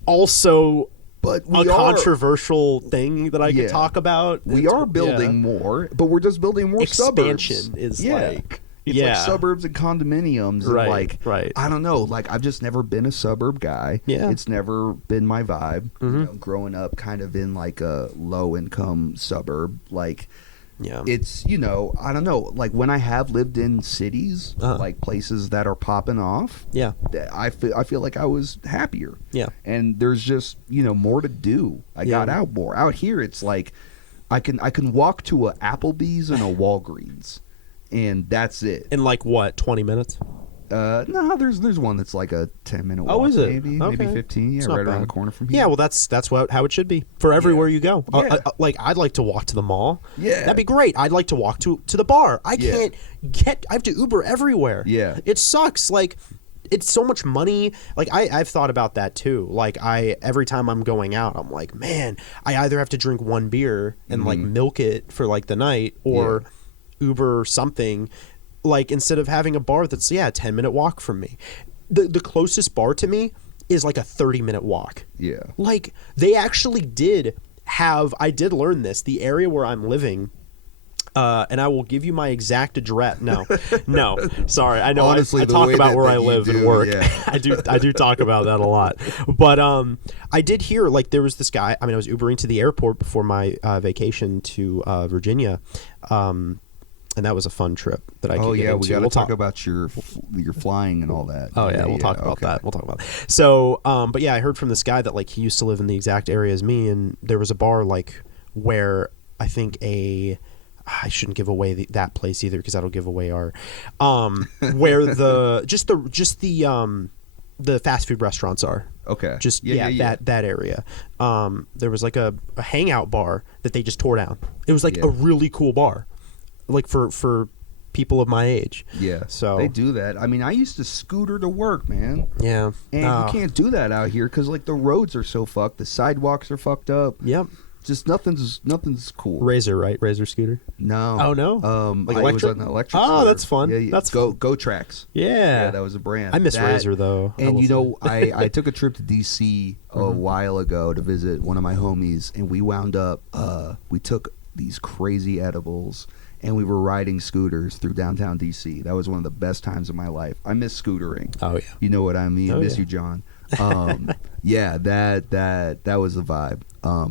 also a controversial thing that I could talk about. We are building more, but we're just building more Expansion suburbs. is like... It's like suburbs and condominiums. Right, and like, I don't know. Like, I've just never been a suburb guy. Yeah. It's never been my vibe. You know, growing up kind of in like a low-income suburb. Like, it's, you know, I don't know. Like, when I have lived in cities, like places that are popping off, I feel like I was happier. Yeah. And there's just, you know, more to do. I got out more. Out here, it's like I can walk to a Applebee's and a Walgreens. And that's it. In like what, 20 minutes? No, there's one that's like a 10-minute walk. Oh, is it? Maybe 15. Yeah, right around the corner from here. Yeah, well, that's how it should be for everywhere you go. Like, I'd like to walk to the mall. Yeah, that'd be great. I'd like to walk to the bar. I have to Uber everywhere. Yeah, it sucks. Like, it's so much money. Like, I've thought about that too. Like, every time I'm going out, I'm like, man, I either have to drink one beer and like milk it for like the night, or Uber something, like, instead of having a bar that's a 10-minute walk from me. The closest bar to me is like a 30-minute walk. Yeah, like, they actually did have, I did learn this, the area where I'm living, and I will give you my exact address. No, sorry, I know. Honestly, I talk about where I live and work. I do talk about that a lot. But I did hear, like, there was this guy. I mean, I was Ubering to the airport before my vacation to Virginia. And that was a fun trip that I could get into. We got to talk about your flying and all that. Oh yeah, we'll talk about that. We'll talk about that. So, but yeah, I heard from this guy that like he used to live in the exact area as me, and there was a bar like where I think I shouldn't give away that place either because that'll give away our where the fast food restaurants are. Okay. Just that area. There was like a hangout bar that they just tore down. It was like a really cool bar. Like for people of my age. Yeah. So they do that. I mean, I used to scooter to work, man. Yeah. And you can't do that out here because like the roads are so fucked. The sidewalks are fucked up. Yep. Just nothing's cool. Razor, right? Razor scooter. No. Oh no. Like electric? It was an electric scooter. Oh, that's fun. Yeah. That's Go Tracks. Yeah, that was a brand. I miss Razor though. And you know, I took a trip to DC a while ago to visit one of my homies, and we wound up we took these crazy edibles, and we were riding scooters through downtown DC. That was one of the best times of my life. I miss scootering. Oh yeah, you know what I mean. Miss you, John. Yeah, that was a vibe.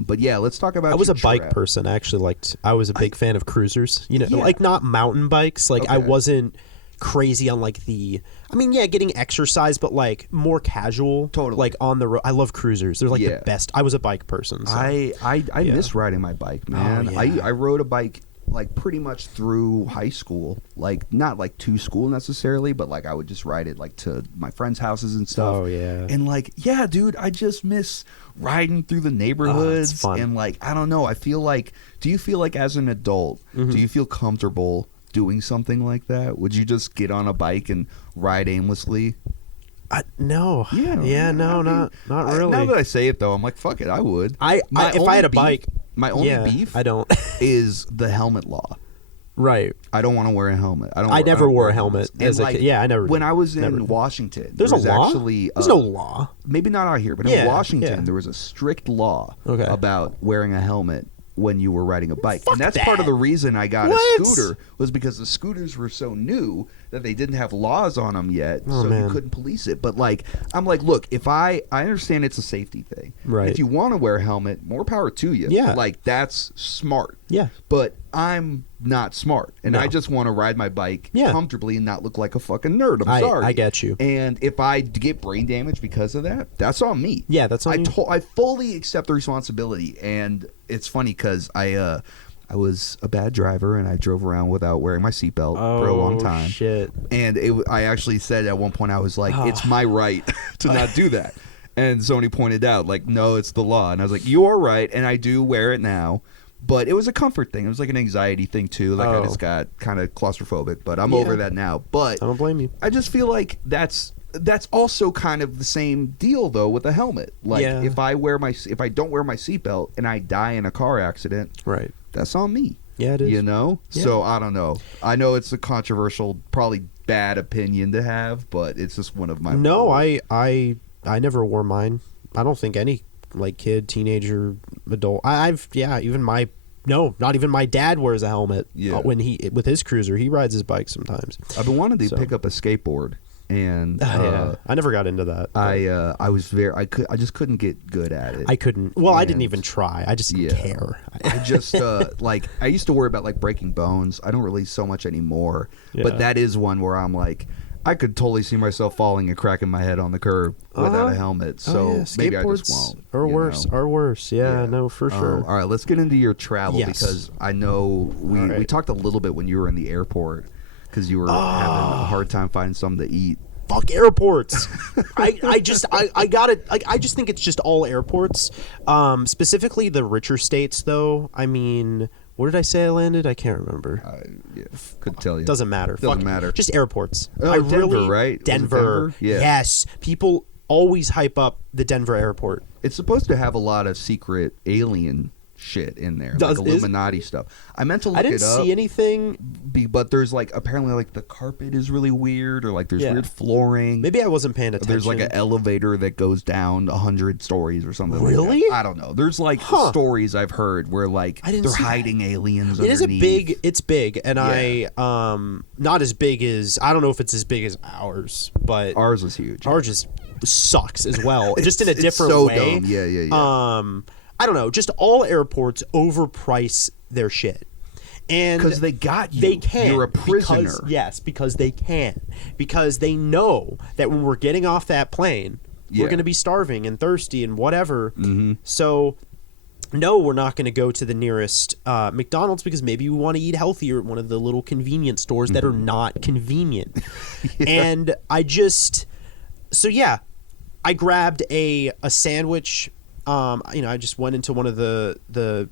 But yeah, let's talk about. I was a bike person. I actually liked. I was a big fan of cruisers. You know, like not mountain bikes. Like I wasn't crazy on like the. I mean, yeah, getting exercise, but like more casual. Totally. Like on the road. I love cruisers. They're like the best. I was a bike person. So. I miss riding my bike, man. Oh, yeah. I rode a bike like pretty much through high school, like not like to school necessarily, but like I would just ride it like to my friends' houses and stuff. Oh yeah. And like, yeah, dude, I just miss riding through the neighborhoods. It's fun. And like, I don't know, I feel like, do you feel like as an adult, do you feel comfortable doing something like that? Would you just get on a bike and ride aimlessly? No. Yeah, no, not really. Now that I say it though, I'm like, fuck it, I would. If I had a bike, my only beef I don't is the helmet law. Right. I don't want to wear a helmet. I never wore a helmet as a kid. Yeah, I never. When I was in Washington, there's a law. Actually, there's no law. Maybe not out here, but in Washington, there was a strict law about wearing a helmet when you were riding a bike. Fuck and that's that. part of the reason I got a scooter, was because the scooters were so new that they didn't have laws on them yet, you couldn't police it. But like, I'm like, look, if I understand it's a safety thing. Right. If you want to wear a helmet, more power to you. Yeah. Like, that's smart. Yeah. But I'm not smart, and I just want to ride my bike comfortably and not look like a fucking nerd. I'm sorry. I get you. And if I get brain damage because of that, that's on me. Yeah, that's on you. I fully accept the responsibility, and it's funny because I was a bad driver, and I drove around without wearing my seatbelt for a long time. Shit. And I actually said at one point, I was like, it's my right to not do that. And somebody pointed out, like, no, it's the law. And I was like, you're right, and I do wear it now. But it was a comfort thing. It was like an anxiety thing, too. Like, I just got kind of claustrophobic, but I'm over that now. But I don't blame you. I just feel like that's also kind of the same deal, though, with a helmet. Like, if I don't wear my seatbelt and I die in a car accident, right, that's on me. Yeah, it is. You know? Yeah. So, I don't know. I know it's a controversial, probably bad opinion to have, but it's just one of my... No, I never wore mine. I don't think any, like, kid, teenager, adult... not even my dad wears a helmet when with his cruiser. He rides his bike sometimes. I've been wanting to pick up a skateboard, and I never got into that. I just couldn't get good at it. I couldn't. Well, I didn't even try. I just didn't care. I just like, I used to worry about like breaking bones. I don't really so much anymore. Yeah. But that is one where I'm like, I could totally see myself falling and cracking my head on the curb without a helmet. So maybe I just won't. Or worse. Yeah, no, for sure. All right, let's get into your travel because I know we talked a little bit when you were in the airport because you were having a hard time finding something to eat. Fuck airports. I just think it's just all airports. Specifically the richer states, though. I mean, where did I say I landed? I can't remember. Couldn't tell you. Doesn't matter. Doesn't matter. Just airports. Denver, right? Denver. Yeah. Yes. People always hype up the Denver airport. It's supposed to have a lot of secret alien shit in there, like Illuminati stuff. I meant to look it up. I didn't see anything, but there's like apparently like the carpet is really weird, or like there's weird flooring. Maybe I wasn't paying attention. There's like an elevator that goes down 100 stories or something. Really? Like that. I don't know. There's like stories I've heard where like they're hiding aliens. It is it's big, and I not as big as, I don't know if it's as big as ours, but ours is huge. Ours sucks as well, just in a different way. Dumb. Yeah. I don't know. Just all airports overprice their shit. And because they got you. They can. You're a prisoner. Because they can. Because they know that when we're getting off that plane, we're going to be starving and thirsty and whatever. Mm-hmm. So, no, we're not going to go to the nearest McDonald's because maybe we want to eat healthier at one of the little convenience stores that are not convenient. And I grabbed a sandwich. I just went into one of the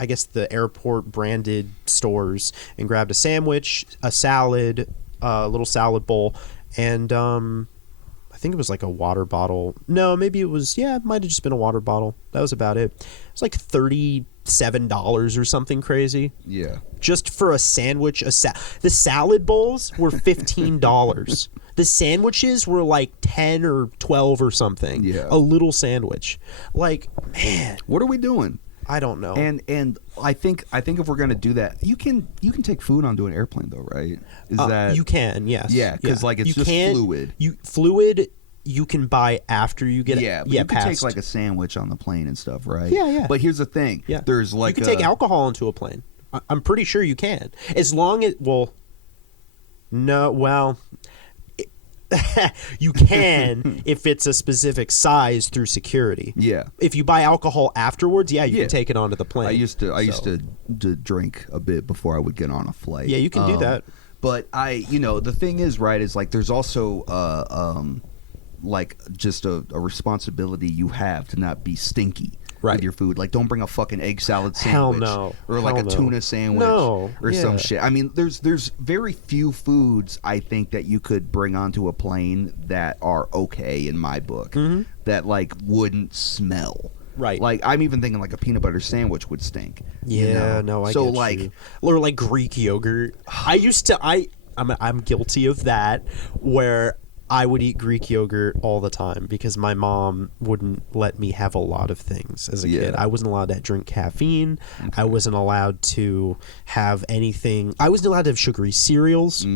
I guess the airport branded stores and grabbed a sandwich, a salad, a little salad bowl, and I think it was like a water bottle. No, maybe it was, it might have just been a water bottle. That was about it. It was like $37 or something crazy. Yeah. Just for a sandwich. The salad bowls were $15. The sandwiches were like 10 or 12 or something. Yeah. A little sandwich. Like, man. What are we doing? I don't know. And I think if we're gonna do that, you can take food onto an airplane though, right? Is that you can? Yes. Yeah, because like it's just fluid. Fluid you can buy after you get yeah, but you can take like a sandwich on the plane and stuff, right? Yeah. But here's the thing. Yeah. There's like you can take alcohol onto a plane. I'm pretty sure you can, as long as you can if it's a specific size through security. Yeah. If you buy alcohol afterwards, you can take it onto the plane. I used to drink a bit before I would get on a flight. Yeah, you can do that. But the thing is, right, is like there's also like just a responsibility you have to not be stinky. Right. With your food. Like, don't bring a fucking egg salad sandwich. Hell no. Or like a tuna sandwich. No. Or some shit. I mean, there's very few foods, I think, that you could bring onto a plane that are okay in my book. Mm-hmm. That, like, wouldn't smell. Right. Like, I'm even thinking, like, a peanut butter sandwich would stink. Yeah, no, I get you. Or, like, Greek yogurt. I'm guilty of that, where I would eat Greek yogurt all the time because my mom wouldn't let me have a lot of things as a kid. I wasn't allowed to drink caffeine. Okay. I wasn't allowed to have anything. I wasn't allowed to have sugary cereals.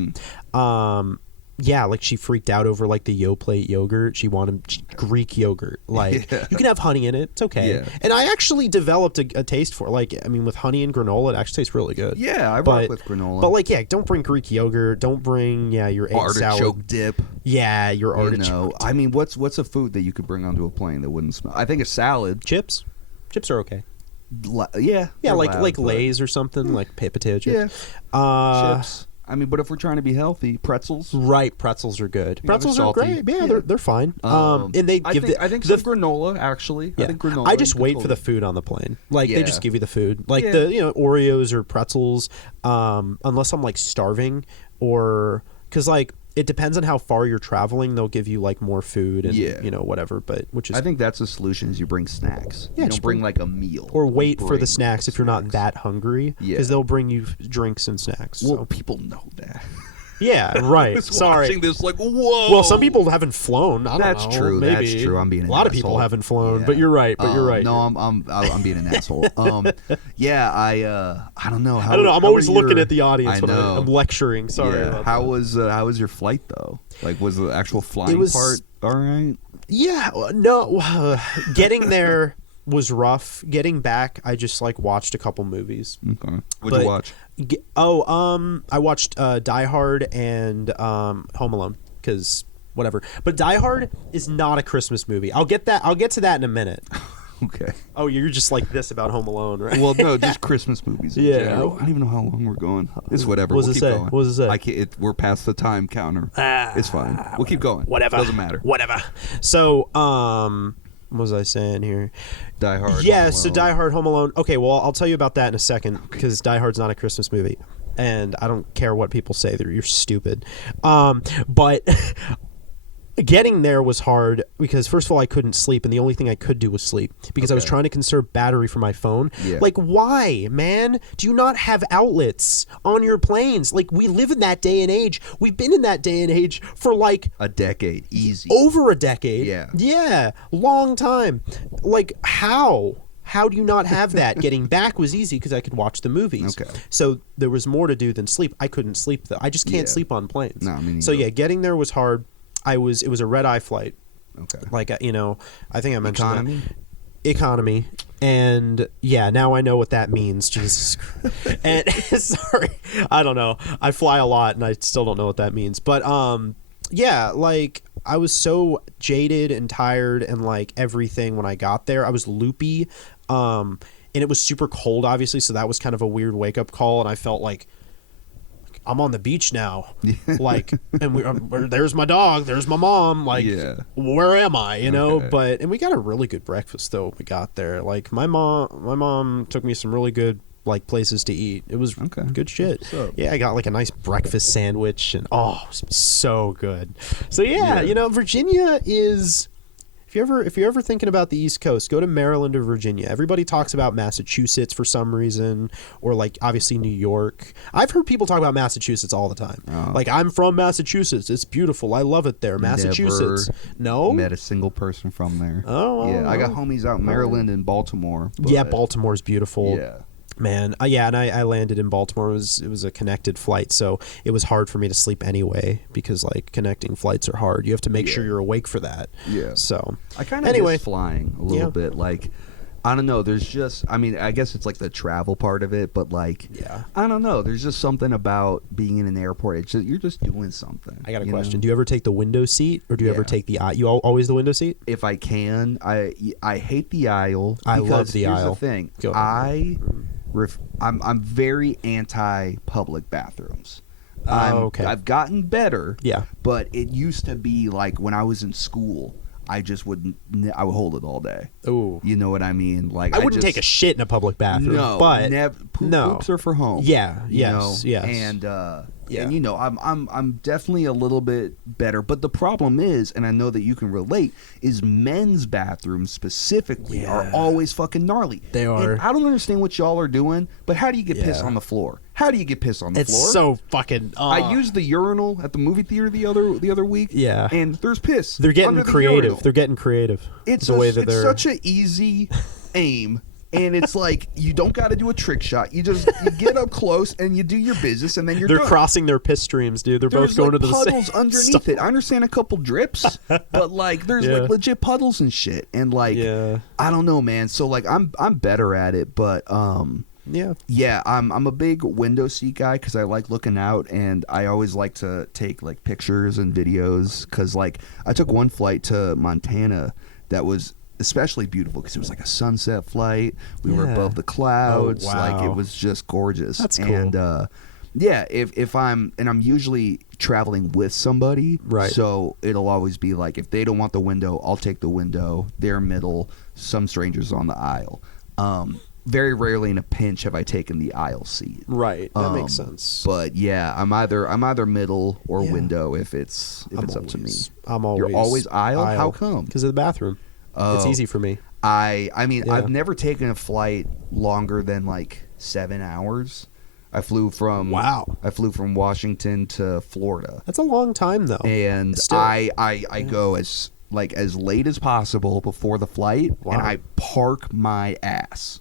Yeah, like she freaked out over like the Yoplait yogurt. She wanted Greek yogurt. Like you can have honey in it. It's okay. Yeah. And I actually developed a taste for it. Like, I mean, with honey and granola, it actually tastes really good. Yeah, I rock with granola. But like, don't bring Greek yogurt. Don't bring your egg artichoke dip. Yeah, your artichoke dip. I mean, what's a food that you could bring onto a plane that wouldn't smell? I think a salad. Chips are okay. Yeah, like Lay's or something, like potato chips. Yeah. Chips. I mean, but if we're trying to be healthy, pretzels. Right, pretzels are good. Pretzels are great. Yeah, they're fine. And they give I think some granola actually. Yeah. I think granola. I just wait for the food on the plane. Like they just give you the food, like the Oreos or pretzels. Unless I'm like starving, or because like it depends on how far you're traveling. They'll give you like more food and whatever. But I think that's the solution is you bring snacks. Yeah, you don't bring like a meal. Or wait for the snacks if you're not that hungry. Yeah, because they'll bring you drinks and snacks. Well, people know that. Yeah, right. Sorry. Watching this like, whoa. Well, some people haven't flown. I don't know. That's true. Maybe. That's true. I'm being an asshole. A lot of asshole. people haven't flown, but you're right. No, I'm being an asshole. Yeah, I don't know. I don't know. I'm always looking at the audience when I'm lecturing. Sorry. Yeah. How was your flight though? Like, was the actual flying part all right? Yeah. No. Getting there was rough. Getting back, I just like watched a couple movies. Okay. What'd you watch? I watched Die Hard and Home Alone because whatever. But Die Hard is not a Christmas movie. I'll get to that in a minute. Okay. Oh, you're just like this about Home Alone, right? Well, no, just Christmas movies. In general. I don't even know how long we're going. It's whatever. We'll keep going. What does it say? We're past the time counter. It's fine. We'll keep going. Whatever. Doesn't matter. Whatever. So, what was I saying here? Die Hard. Yeah, so Die Hard, Home Alone. Okay, well, I'll tell you about that in a second because Die Hard's not a Christmas movie. And I don't care what people say. You're stupid. But getting there was hard because, first of all, I couldn't sleep. And the only thing I could do was sleep because I was trying to conserve battery for my phone. Yeah. Like, why, man? Do you not have outlets on your planes? Like, we live in that day and age. We've been in that day and age for like a decade. Easy. Over a decade. Yeah. Yeah. Long time. Like, how? How do you not have that? Getting back was easy because I could watch the movies. Okay. So there was more to do than sleep. I couldn't sleep though. I just can't sleep on planes. No, I mean, so getting there was hard. It was a red eye flight. Okay. Like I think I mentioned economy. And now I know what that means. Jesus Christ. And sorry, I don't know. I fly a lot and I still don't know what that means. But like I was so jaded and tired and like everything when I got there. I was loopy. And it was super cold, obviously, so that was kind of a weird wake-up call, and I felt like I'm on the beach now. Like, and there's my dog, there's my mom, like, where am I, you know? And we got a really good breakfast, though, when we got there. Like, my mom took me some really good, like, places to eat. It was good shit. Yeah, I got, like, a nice breakfast sandwich, and, it was so good. So, Virginia is if you're ever thinking about the East Coast, go to Maryland or Virginia. Everybody talks about Massachusetts for some reason, or like obviously New York. I've heard people talk about Massachusetts all the time. Like, I'm from Massachusetts. It's beautiful. I love it there. Massachusetts. No, met a single person from there. Yeah, I got homies out in Maryland and Baltimore. Yeah, Baltimore's beautiful. Yeah. Man, and I landed in Baltimore. It was a connected flight, so it was hard for me to sleep anyway because like connecting flights are hard. You have to make sure you're awake for that. Yeah. So I kind of miss flying a little bit. Like, I don't know. There's just, I mean, I guess it's like the travel part of it, but like, I don't know. There's just something about being in an airport. It's just, you're just doing something. I got a question. Do you ever take the window seat, or do you ever take the aisle? You always the window seat? If I can, I hate the aisle. I love the aisle. Here's the thing. I'm very anti public bathrooms. I've gotten better. Yeah. But it used to be like when I was in school, I would hold it all day. Ooh. You know what I mean? Like, I wouldn't take a shit in a public bathroom. No, but poops are for home. Yeah. Yes. And and you know, I'm definitely a little bit better. But the problem is, and I know that you can relate, is men's bathrooms specifically are always fucking gnarly. They are. And I don't understand what y'all are doing, but how do you get pissed on the floor? How do you get pissed on the floor? It's so fucking. I used the urinal at the movie theater the other week. Yeah. And there's piss. They're getting creative. They're getting creative. It's such an easy aim. And it's like, you don't got to do a trick shot. You get up close and you do your business, and then you're done. Crossing their piss streams, dude. There's both going to the same puddles underneath it. I understand a couple drips, but like there's like legit puddles and shit. And like, I don't know, man. So like, I'm better at it, but I'm a big window seat guy because I like looking out, and I always like to take like pictures and videos because like I took one flight to Montana that was especially beautiful because it was like a sunset flight. We were above the clouds. Like, it was just gorgeous. That's cool. And if I'm usually traveling with somebody, right? So it'll always be like, if they don't want the window, I'll take the window. They're middle. Some strangers on the aisle. Very rarely in a pinch have I taken the aisle seat. Right, that makes sense. But yeah, I'm either middle or window if it's up to me. You're always aisle. How come? Because of the bathroom. It's easy for me. I mean, I've never taken a flight longer than like 7 hours. I flew from Washington to Florida. That's a long time though. And I go as late as possible before the flight, and I park my ass.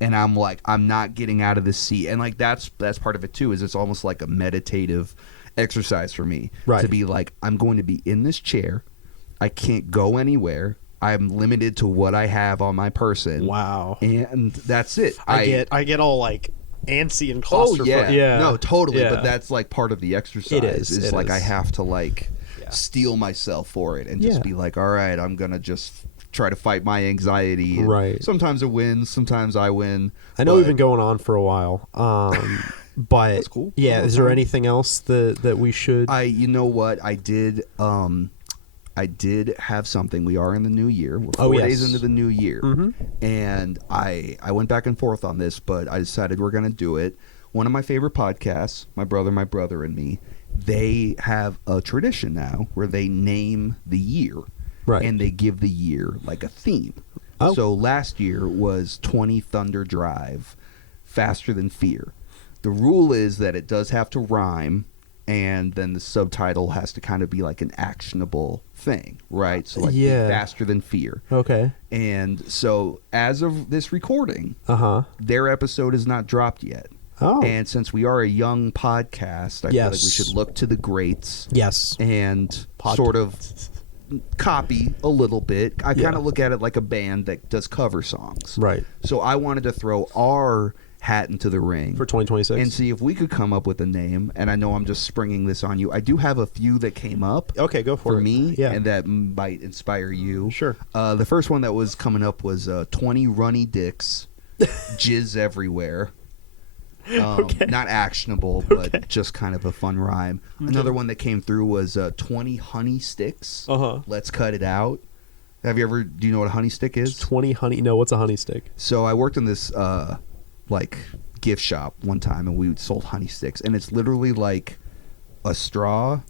And I'm like, I'm not getting out of the seat. And like that's part of it too, is it's almost like a meditative exercise for me to be like, I'm going to be in this chair. I can't go anywhere. I'm limited to what I have on my person. Wow. And that's it. I get all like antsy and claustrophobic. Oh yeah. No, totally. Yeah. But that's like part of the exercise. It is. It's like I have to like steel myself for it and just be like, all right, I'm gonna just try to fight my anxiety. Right. Sometimes it wins. Sometimes I win. I know we've been going on for a while. But that's cool. Yeah. Is there anything else that we should? You know what? I did have something. We are in the new year. We're 4 days into the new year. Mm-hmm. And I went back and forth on this, but I decided we're going to do it. One of my favorite podcasts, my brother and me, they have a tradition now where they name the year. Right. And they give the year like a theme. Oh. So last year was 20 Thunder Drive, Faster Than Fear. The rule is that it does have to rhyme, and then the subtitle has to kind of be like an actionable thing, right? So like Faster Than Fear. Okay. And so as of this recording, their episode is not dropped yet. Oh. And since we are a young podcast, I feel like we should look to the greats. Yes. And sort of copy a little bit. I kind of look at it like a band that does cover songs. Right. So I wanted to throw our hat into the ring for 2026 and see if we could come up with a name. And I know I'm just springing this on you. I do have a few that came up. Okay, go for it. Me, and that might inspire you. Sure. The first one that was coming up was 20 runny dicks, jizz everywhere. Not actionable, but just kind of a fun rhyme. Okay. Another one that came through was 20 honey sticks. Let's cut it out. Do you know what a honey stick is? 20 honey. No, what's a honey stick? So I worked in this like gift shop one time, and we sold honey sticks, and it's literally like a straw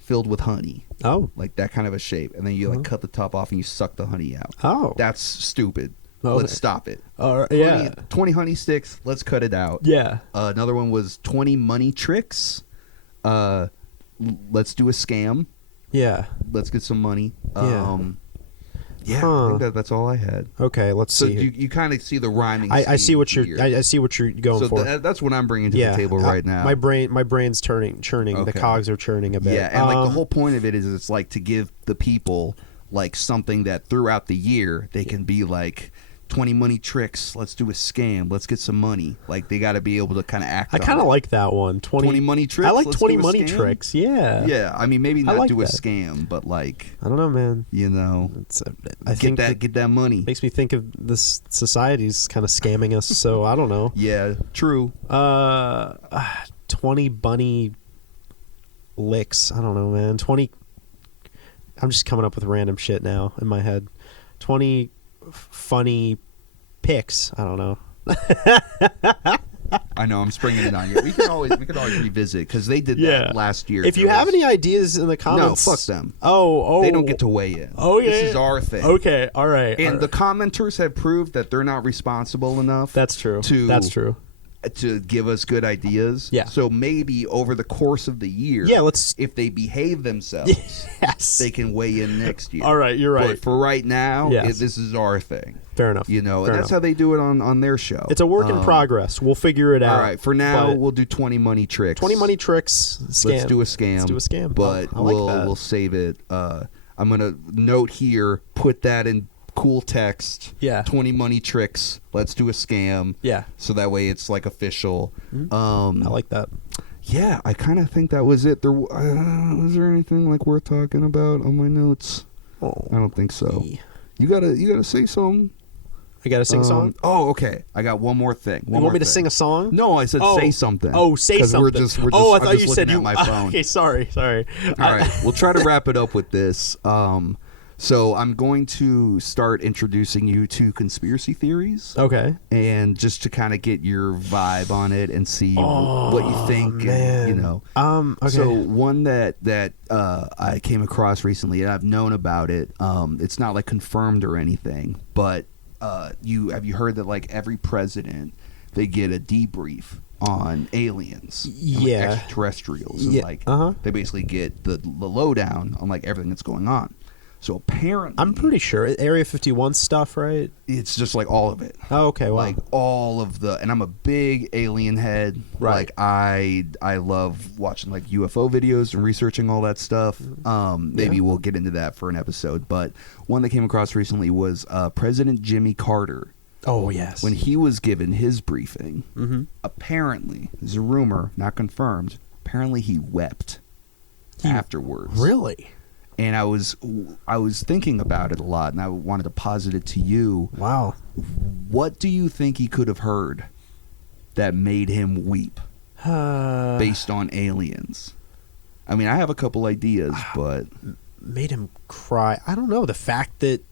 filled with honey. Oh. Like that kind of a shape. And then you like cut the top off and you suck the honey out. Oh. That's stupid. Okay. Let's stop it. 20 honey sticks. Let's cut it out. Yeah. Another one was 20 money tricks. Let's do a scam. Yeah. Let's get some money. Yeah. I think that's all I had. Okay, let's see. So you kind of see the rhyming. I see what you're. I see what you're going for. That's what I'm bringing to the table right now. My brain's churning. Okay. The cogs are churning a bit. Yeah, and like the whole point of it is, it's like to give the people like something that throughout the year they can be like 20 money tricks. Let's do a scam. Let's get some money. Like they got to be able to kind of act. I kind of like that one. 20 money tricks. I like Let's 20 money tricks. Yeah. Yeah. I mean, maybe not like do a that. scam, but like I don't know, man. You know, I think get that money. Makes me think of this society's kind of scamming us. So I don't know. Yeah. True. 20 bunny licks. I don't know, man. 20. I'm just coming up with random shit now in my head. 20 funny picks. I don't know. I know I'm springing it on you. We can always revisit because they did that last year. If you have any ideas in the comments, no, fuck them. Oh, they don't get to weigh in. Oh yeah, this is our thing. Okay, all right. And the commenters have proved that they're not responsible enough. That's true. That's true. To give us good ideas. Yeah. So maybe over the course of the year, if they behave themselves, they can weigh in next year. All right, you're right. But for right now, this is our thing. Fair enough. You know, and that's how they do it on their show. It's a work in progress. We'll figure it out. All right. For now, we'll do 20 money tricks. 20 money tricks. Scam. Let's do a scam. But we'll save it. I'm gonna note here. Put that in cool text. Yeah. 20 money tricks. Let's do a scam. Yeah. So that way it's like official. I like that. Yeah, I kind of think that was it. There was there anything like worth talking about on my notes? I don't think so. You gotta say something. I gotta sing a song. Oh, okay. I got one more thing. You want me to sing a song? No, I said say something. Oh, say something. We're just I thought you said you. My phone. Okay, sorry. All right, we'll try to wrap it up with this. So I'm going to start introducing you to conspiracy theories. Okay. And just to kind of get your vibe on it and see what you think. Man. And, you know. Okay. So one that I came across recently, and I've known about it. It's not like confirmed or anything, but have you heard that like every president they get a debrief on aliens, and, like, extraterrestrials, and like they basically get the lowdown on like everything that's going on. So apparently, I'm pretty sure Area 51 stuff, right? It's just like all of it. Oh, okay. Wow. Like all of the, and I'm a big alien head. Right. Like I love watching like UFO videos and researching all that stuff. Maybe we'll get into that for an episode. But one that came across recently was President Jimmy Carter. Oh yes. When he was given his briefing, apparently, there's a rumor, not confirmed. Apparently, he wept afterwards. Really? And I was thinking about it a lot, and I wanted to posit it to you. Wow. What do you think he could have heard that made him weep based on aliens? I mean, I have a couple ideas, but... Made him cry? I don't know. The fact that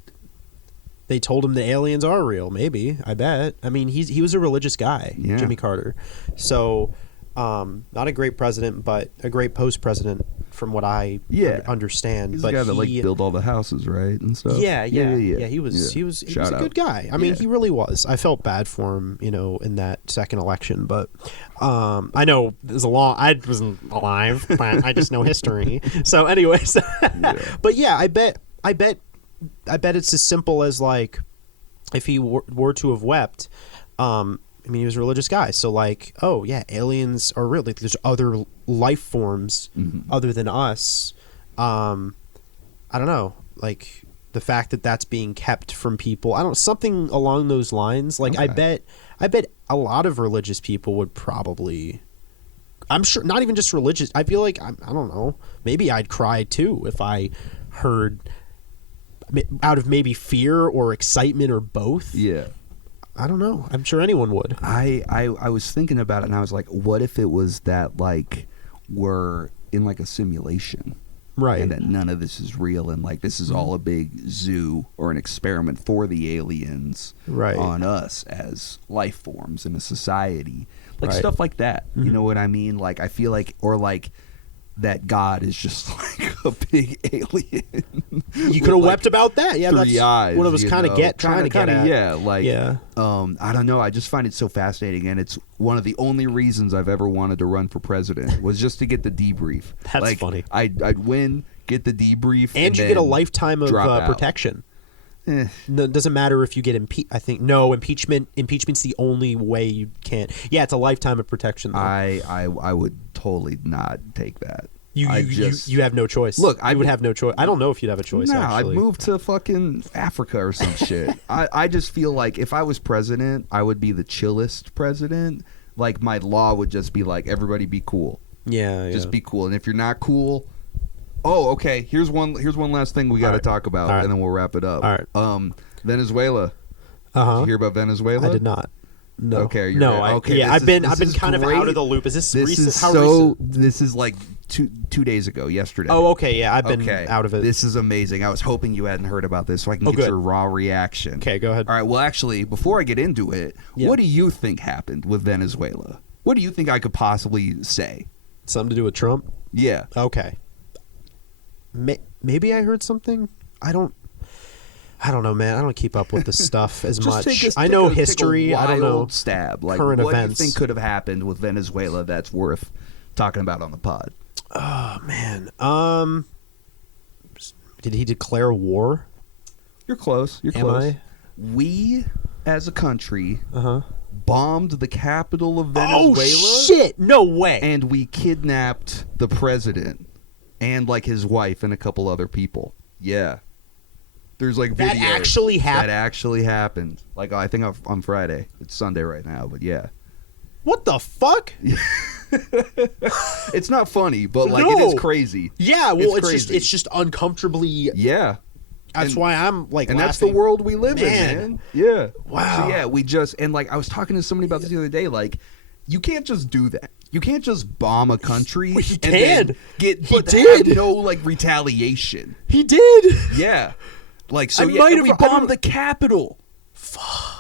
they told him the aliens are real, maybe. I bet. I mean, he was a religious guy, Jimmy Carter. So, not a great president, but a great post-president, from what I understand. He's but the guy that like built all the houses, right, and stuff. Yeah. He was a good guy. I mean, he really was. I felt bad for him, in that second election. But I know there's I wasn't alive, but I just know history. So, anyways, but yeah, I bet it's as simple as like if he were to have wept. I mean, he was a religious guy, so like, oh yeah, aliens are real. Like, there's other life forms other than us. I don't know, like the fact that that's being kept from people. I don't know, something along those lines. Like, okay. I bet a lot of religious people would probably. I'm sure, not even just religious. I feel like I don't know. Maybe I'd cry too if I heard, out of maybe fear or excitement or both. Yeah. I don't know. I'm sure anyone would. I was thinking about it, and I was like, what if it was that, like, we're in, like, a simulation? Right. And that none of this is real, and, like, this is all a big zoo or an experiment for the aliens on us as life forms in a society. Like, stuff like that. You know what I mean? Like, I feel like, or, like, that God is just like a big alien. You could have wept about that. Yeah, three eyes, what I was trying to get at. Yeah, like I don't know. I just find it so fascinating, and it's one of the only reasons I've ever wanted to run for president was just to get the debrief. That's funny. I'd win, get the debrief, and you get a lifetime of protection. No, it doesn't matter if you get impeached. I think impeachment's the only way you can. Yeah, it's a lifetime of protection though. I would totally not take that. You have no choice. Look, I would have no choice. I don't know if you'd have a choice. No, actually. I'd move to fucking Africa or some shit. I just feel like if I was president, I would be the chillest president. Like my law would just be like, everybody be cool. Yeah, just be cool. And if you're not cool, okay. Here's one last thing we got to talk about, and then we'll wrap it up. All right. Venezuela. Did you hear about Venezuela? I did not. No. Okay. Okay. Yeah, I've been kind of out of the loop. Is this recent? Recent? This is like 2 days ago, yesterday. Oh, okay. Yeah, I've been out of it. This is amazing. I was hoping you hadn't heard about this, so I can get your raw reaction. Okay, go ahead. All right. Well, actually, before I get into it, what do you think happened with Venezuela? What do you think I could possibly say? Something to do with Trump? Yeah. Okay. Maybe I heard something. I don't know, man. I don't keep up with this stuff as much. I know history. I don't know stab. Like, current what events. Do you think could have happened with Venezuela that's worth talking about on the pod? Oh man. Did he declare war? You're close. You're close. We, as a country, bombed the capital of Venezuela. Oh shit! No way. And we kidnapped the president and like his wife and a couple other people. Yeah. There's like videos. That actually happened? That actually happened. Like, I think on Friday. It's Sunday right now, but yeah. What the fuck? It's not funny, but like it is crazy. Yeah, well, it's just uncomfortably. Yeah. That's why I'm like, and that's the world we live in, man. Yeah. Wow. So yeah, we just, and like I was talking to somebody about this the other day. Like, you can't just do that. You can't just bomb a country. Well, he and can. Have no like retaliation. He did. Yeah. Like, so we bombed the Capitol.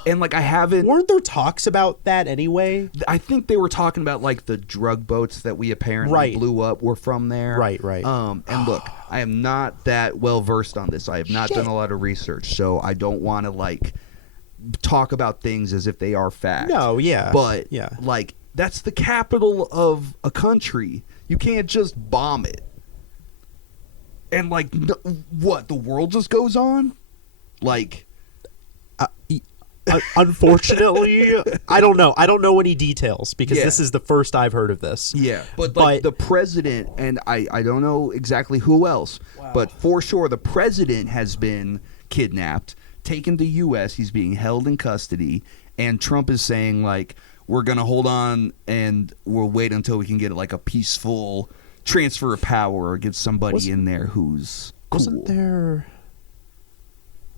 And like, I haven't. Weren't there talks about that anyway? I think they were talking about like the drug boats that we apparently blew up were from there. Right. And look, I am not that well versed on this. I have not done a lot of research, so I don't want to like talk about things as if they are fact. No, yeah. But like, that's the capital of a country. You can't just bomb it. And like, what? The world just goes on? Like, unfortunately, I don't know. I don't know any details because this is the first I've heard of this. Yeah, but like the president, and I don't know exactly who else, but for sure the president has been kidnapped, taken to U.S. He's being held in custody, and Trump is saying like, we're gonna hold on and we'll wait until we can get like a peaceful transfer of power or get somebody in there who's cool. Wasn't there?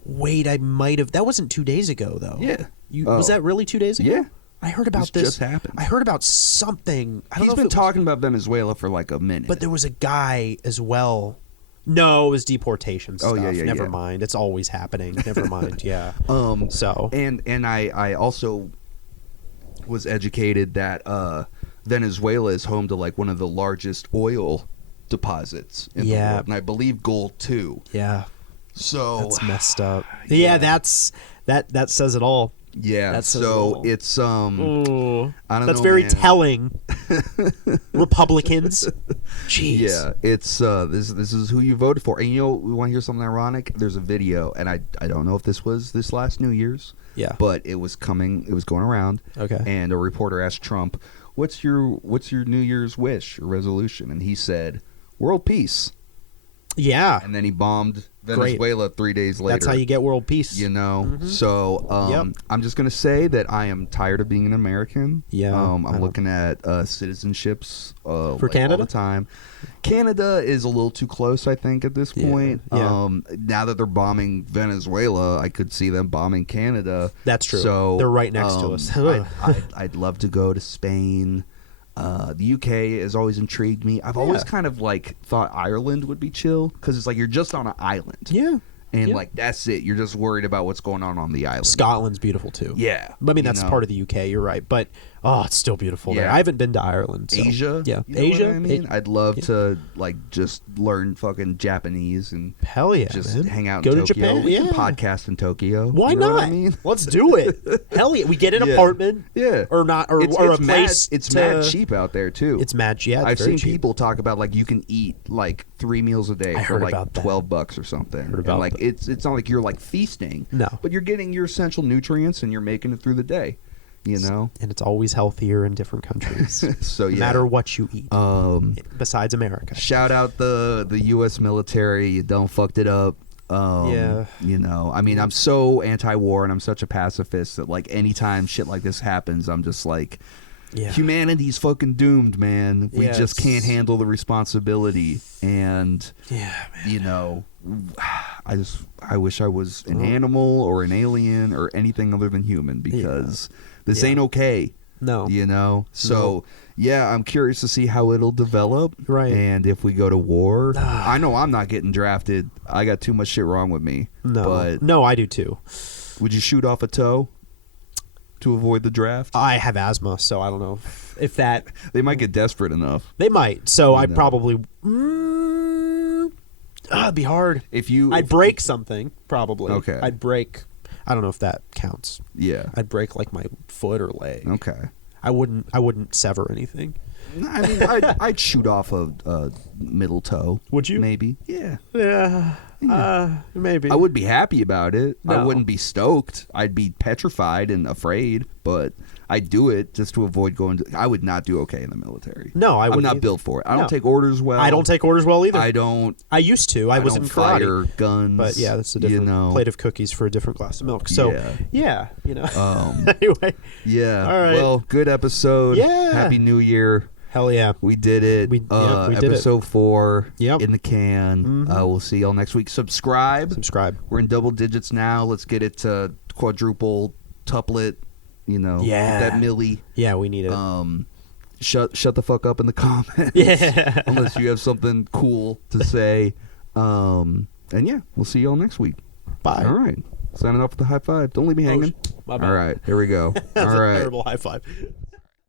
Wait, I might have. That wasn't 2 days ago, though. Yeah. Was that really 2 days ago? Yeah. I heard about this. Just happened. I heard about something. He's been talking about Venezuela for like a minute. But there was a guy as well. No, it was deportation stuff. Oh, yeah. Never mind. It's always happening. Never mind. Yeah. So. And I also was educated that Venezuela is home to like one of the largest oil deposits in the world. And I believe gold too. Yeah. So that's messed up. Yeah, that says it all. Yeah. So it's I don't know. That's very telling. Republicans. Jeez. Yeah, it's this is who you voted for. And you know, we want to hear something ironic? There's a video, and I don't know if this was this last New Year's. Yeah. But it was going around. Okay. And a reporter asked Trump, What's your New Year's wish or resolution? And he said, world peace. Yeah. And then he bombed Venezuela 3 days later. That's how you get world peace. You know? Mm-hmm. So I'm just going to say that I am tired of being an American. Yeah. I'm looking at citizenships for Canada all the time. Canada is a little too close, I think, at this point. Yeah. Now that they're bombing Venezuela, I could see them bombing Canada. That's true. So they're right next to us. I'd love to go to Spain. The UK has always intrigued me. I've always kind of like thought Ireland would be chill because it's like you're just on an island. Yeah. And like that's it. You're just worried about what's going on the island. Scotland's beautiful too. Yeah. I mean, that's part of the UK. You're right. But Oh, it's still beautiful there. I haven't been to Ireland. So. Asia? Yeah. You know Asia? what I mean? I'd love to, like, just learn fucking Japanese and hell yeah, just man. hang out Go in to Tokyo. Japan? We Yeah. can podcast in Tokyo. Why you know not? What I mean? Let's do it. Hell yeah. We get an apartment. Yeah. Or not, or, It's a place. It's mad cheap out there, too. It's mad, yeah. I've seen people talk about, like, you can eat, like, 3 meals a day for, like, $12 or something. And, like, it's not like you're, like, feasting. No. But you're getting your essential nutrients and you're making it through the day. You know, and it's always healthier in different countries. So yeah, no matter what you eat. Besides America. Shout out the U.S. military. You don't fucked it up. Yeah. You know, I mean, I'm so anti-war and I'm such a pacifist that, like, anytime shit like this happens, I'm just like, humanity's fucking doomed, man. We just can't handle the responsibility. And you know, I wish I was an animal or an alien or anything other than human, because this ain't okay. No. You know? So, yeah, I'm curious to see how it'll develop. Right. And if we go to war. I know I'm not getting drafted. I got too much shit wrong with me. No. But no, I do too. Would you shoot off a toe to avoid the draft? I have asthma, so I don't know if that... They might get desperate enough. They might. So I probably... it'd be hard. I'd break something, probably. Okay. I'd break... I don't know if that counts. Yeah. I'd break, like, my foot or leg. Okay. I wouldn't sever anything. I mean, I'd shoot off a middle toe. Would you? Maybe. Yeah. Yeah. Maybe. I would be happy about it. No. I wouldn't be stoked. I'd be petrified and afraid, but I'd do it just to avoid going to... I would not do okay in the military. No, I wouldn't. I'm not either. built for it. I don't take orders well. I don't take orders well either. I don't... I used to. I was don't in karate. fire guns. But yeah, that's a different plate of cookies for a different glass of milk. So, yeah you know. Anyway. Yeah. All right. Well, good episode. Yeah. Happy New Year. Hell yeah. We did it. We did episode 4 Yep. in the can. We'll see y'all next week. Subscribe. We're in double digits now. Let's get it to quadruple, tuplet, you know. Yeah. Get that milli. Yeah, we need it. Shut the fuck up in the comments. Yeah. Unless you have something cool to say. And yeah, we'll see y'all next week. Bye. All right. Signing off with the high five. Don't leave me hanging. My bad. All right. Here we go. That's All right. a terrible high five.